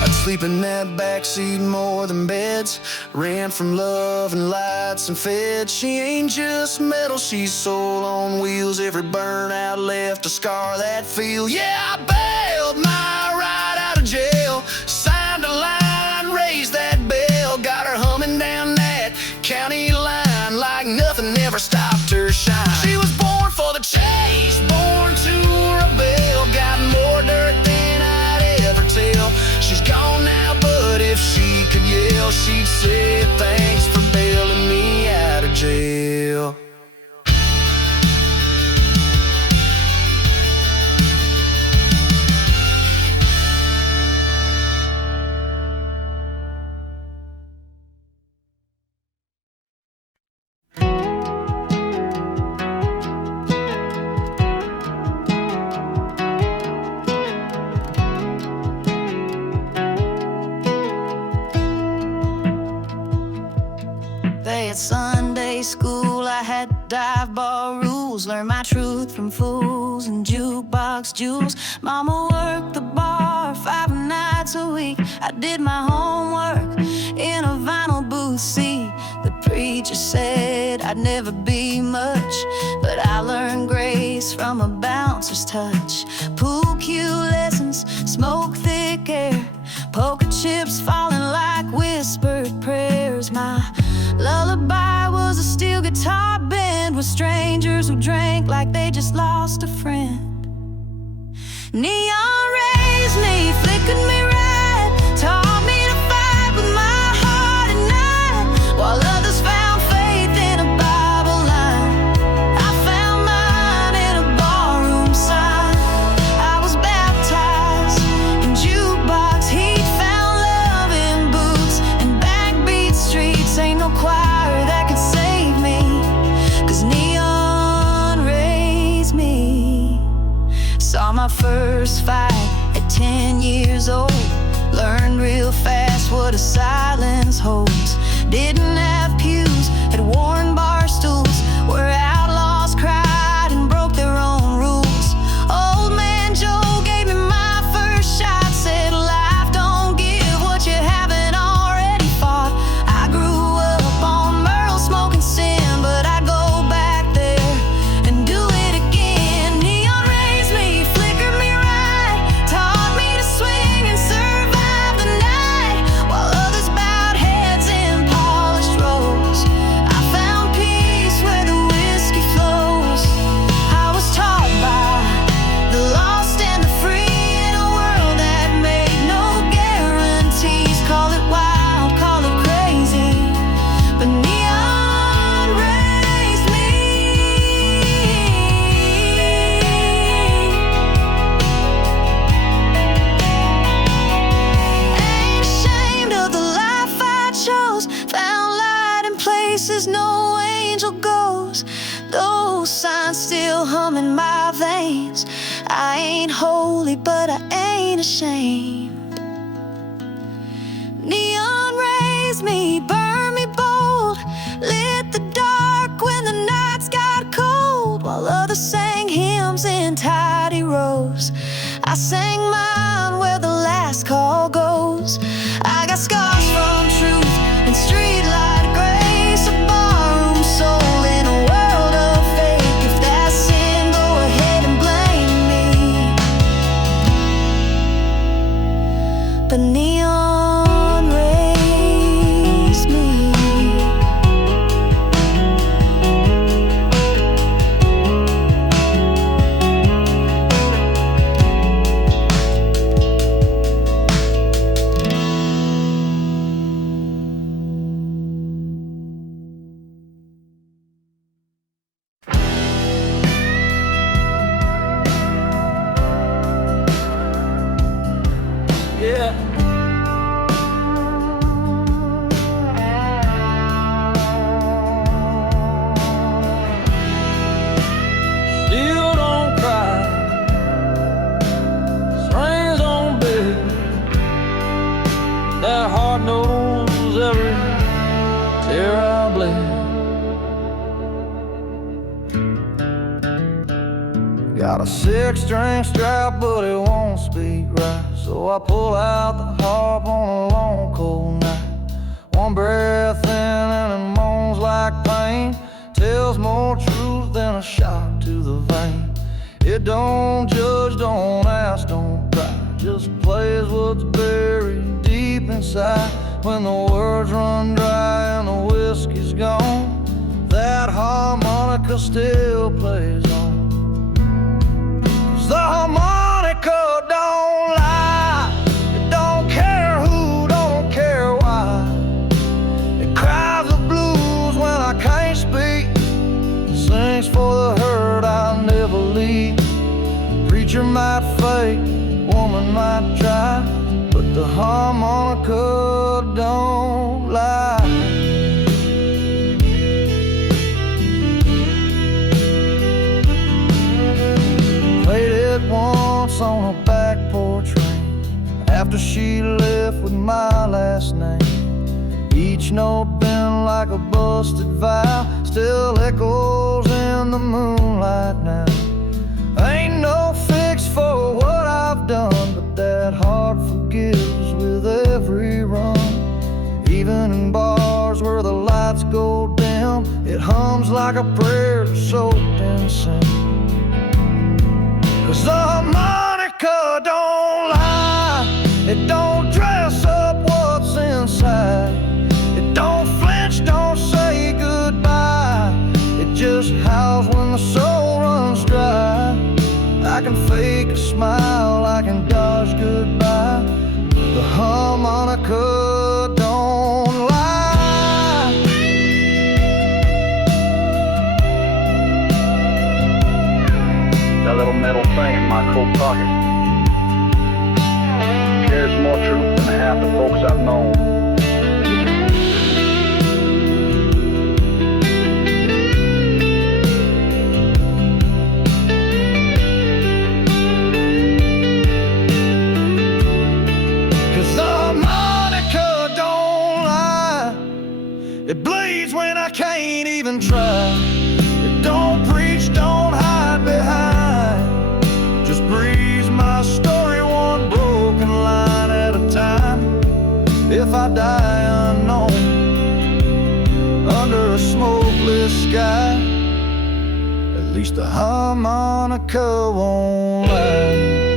I'd sleep in that backseat more than beds. Ran from love and lights and fed. She ain't just metal, she's soul on wheels. Every burnout left a scar that feel. Yeah, I bailed my ride out of jail. Signed a line, raised that bell. Got her humming down that county line like nothing ever stopped her shine. She was born for the chase, born to rebel. Got more dirt than I'd ever tell. She's gone now, but if she could yell, she'd say thanks for bailing me out of jail. At Sunday school, I had dive bar rules. Learned my truth from fools and jukebox jewels. Mama worked the bar 5 nights a week. I did my homework in a vinyl booth. See, the preacher said I'd never be much, but I learned grace from a bouncer's touch. Pool cue lessons, smoke thick air, poker chips falling like whispered prayers. My lullaby was a steel guitar band with strangers who drank like they just lost a friend. Neon raised me, flickered me right, taught me to fight with my heart at night, while others found faith in a Bible line. I found mine in a barroom sign. I was baptized in jukebox heat, found love in boots and backbeat streets. Ain't no choir that could save me, 'cause my first fight at 10 years old. Learned real fast what a silence holds. Didn't have pews, had worn bar stools, where outlaws cried and broke their own rules. Old man Joe gave me my first shot, said life don't give what you haven't already fought. I grew up on Merle smoking sin, but I'd go back there and do it again. Neon raised me, flickered me right, taught me to swing and survive the night, while others bowed heads in polished rows. I found peace where the whiskey flows. I was taught by the lost and the free in a world that made no guarantees. Call it wild, call it crazy, but neon raised me. Ain't ashamed of the life I chose. Found light in places no angel goes. Those signs still hum in my veins. I ain't holy, but I ain't ashamed. Neon raised me, burned me bold, lit the dark when the nights got cold, while others sang hymns in tidy rows. I sang mine where the last call goes. I got scars from truth and street light grace, a barroom soul in a world of fake. If that's sin, go ahead and blame me, but neon raised me. Yeah. Still don't cry, strings don't bend. That heart knows every tear I bled. Got a 6-string strap, but it won't speak right. So I pull out the harp on a long cold night. One breath in and it moans like pain, tells more truth than a shot to the vein. It don't judge, don't ask, don't cry, just plays what's buried deep inside. When the words run dry and the whiskey's gone, that harmonica still plays on. 'Cause the harmonica don't lie. It don't care who, don't care why. It cries the blues when I can't speak, sings for the hurt I'll never leave. Preacher might fake, woman might try, but the harmonica don't lie. Played it once on a back porch rain, after she left with my last name. Each note bent like a busted vial, still echoes in the moonlight now. Ain't no fix for what I've done, but that heart forgives with every run. Even in bars where the lights go dim, it hums like a prayer soaked in sin. 'Cause the harmonica don't lie. It don't dress up what's inside. It don't flinch, don't say goodbye. It just howls when the soul runs dry. I can fake a smile, I can dodge goodbye. The harmonica don't lie. That little metal thing in my coat pocket carries more truth than half the folks I've known. It bleeds when I can't even try. It don't preach, don't hide behind. Just breathes my story one broken line at a time. If I die unknown under a smokeless sky, at least the harmonica won't lie.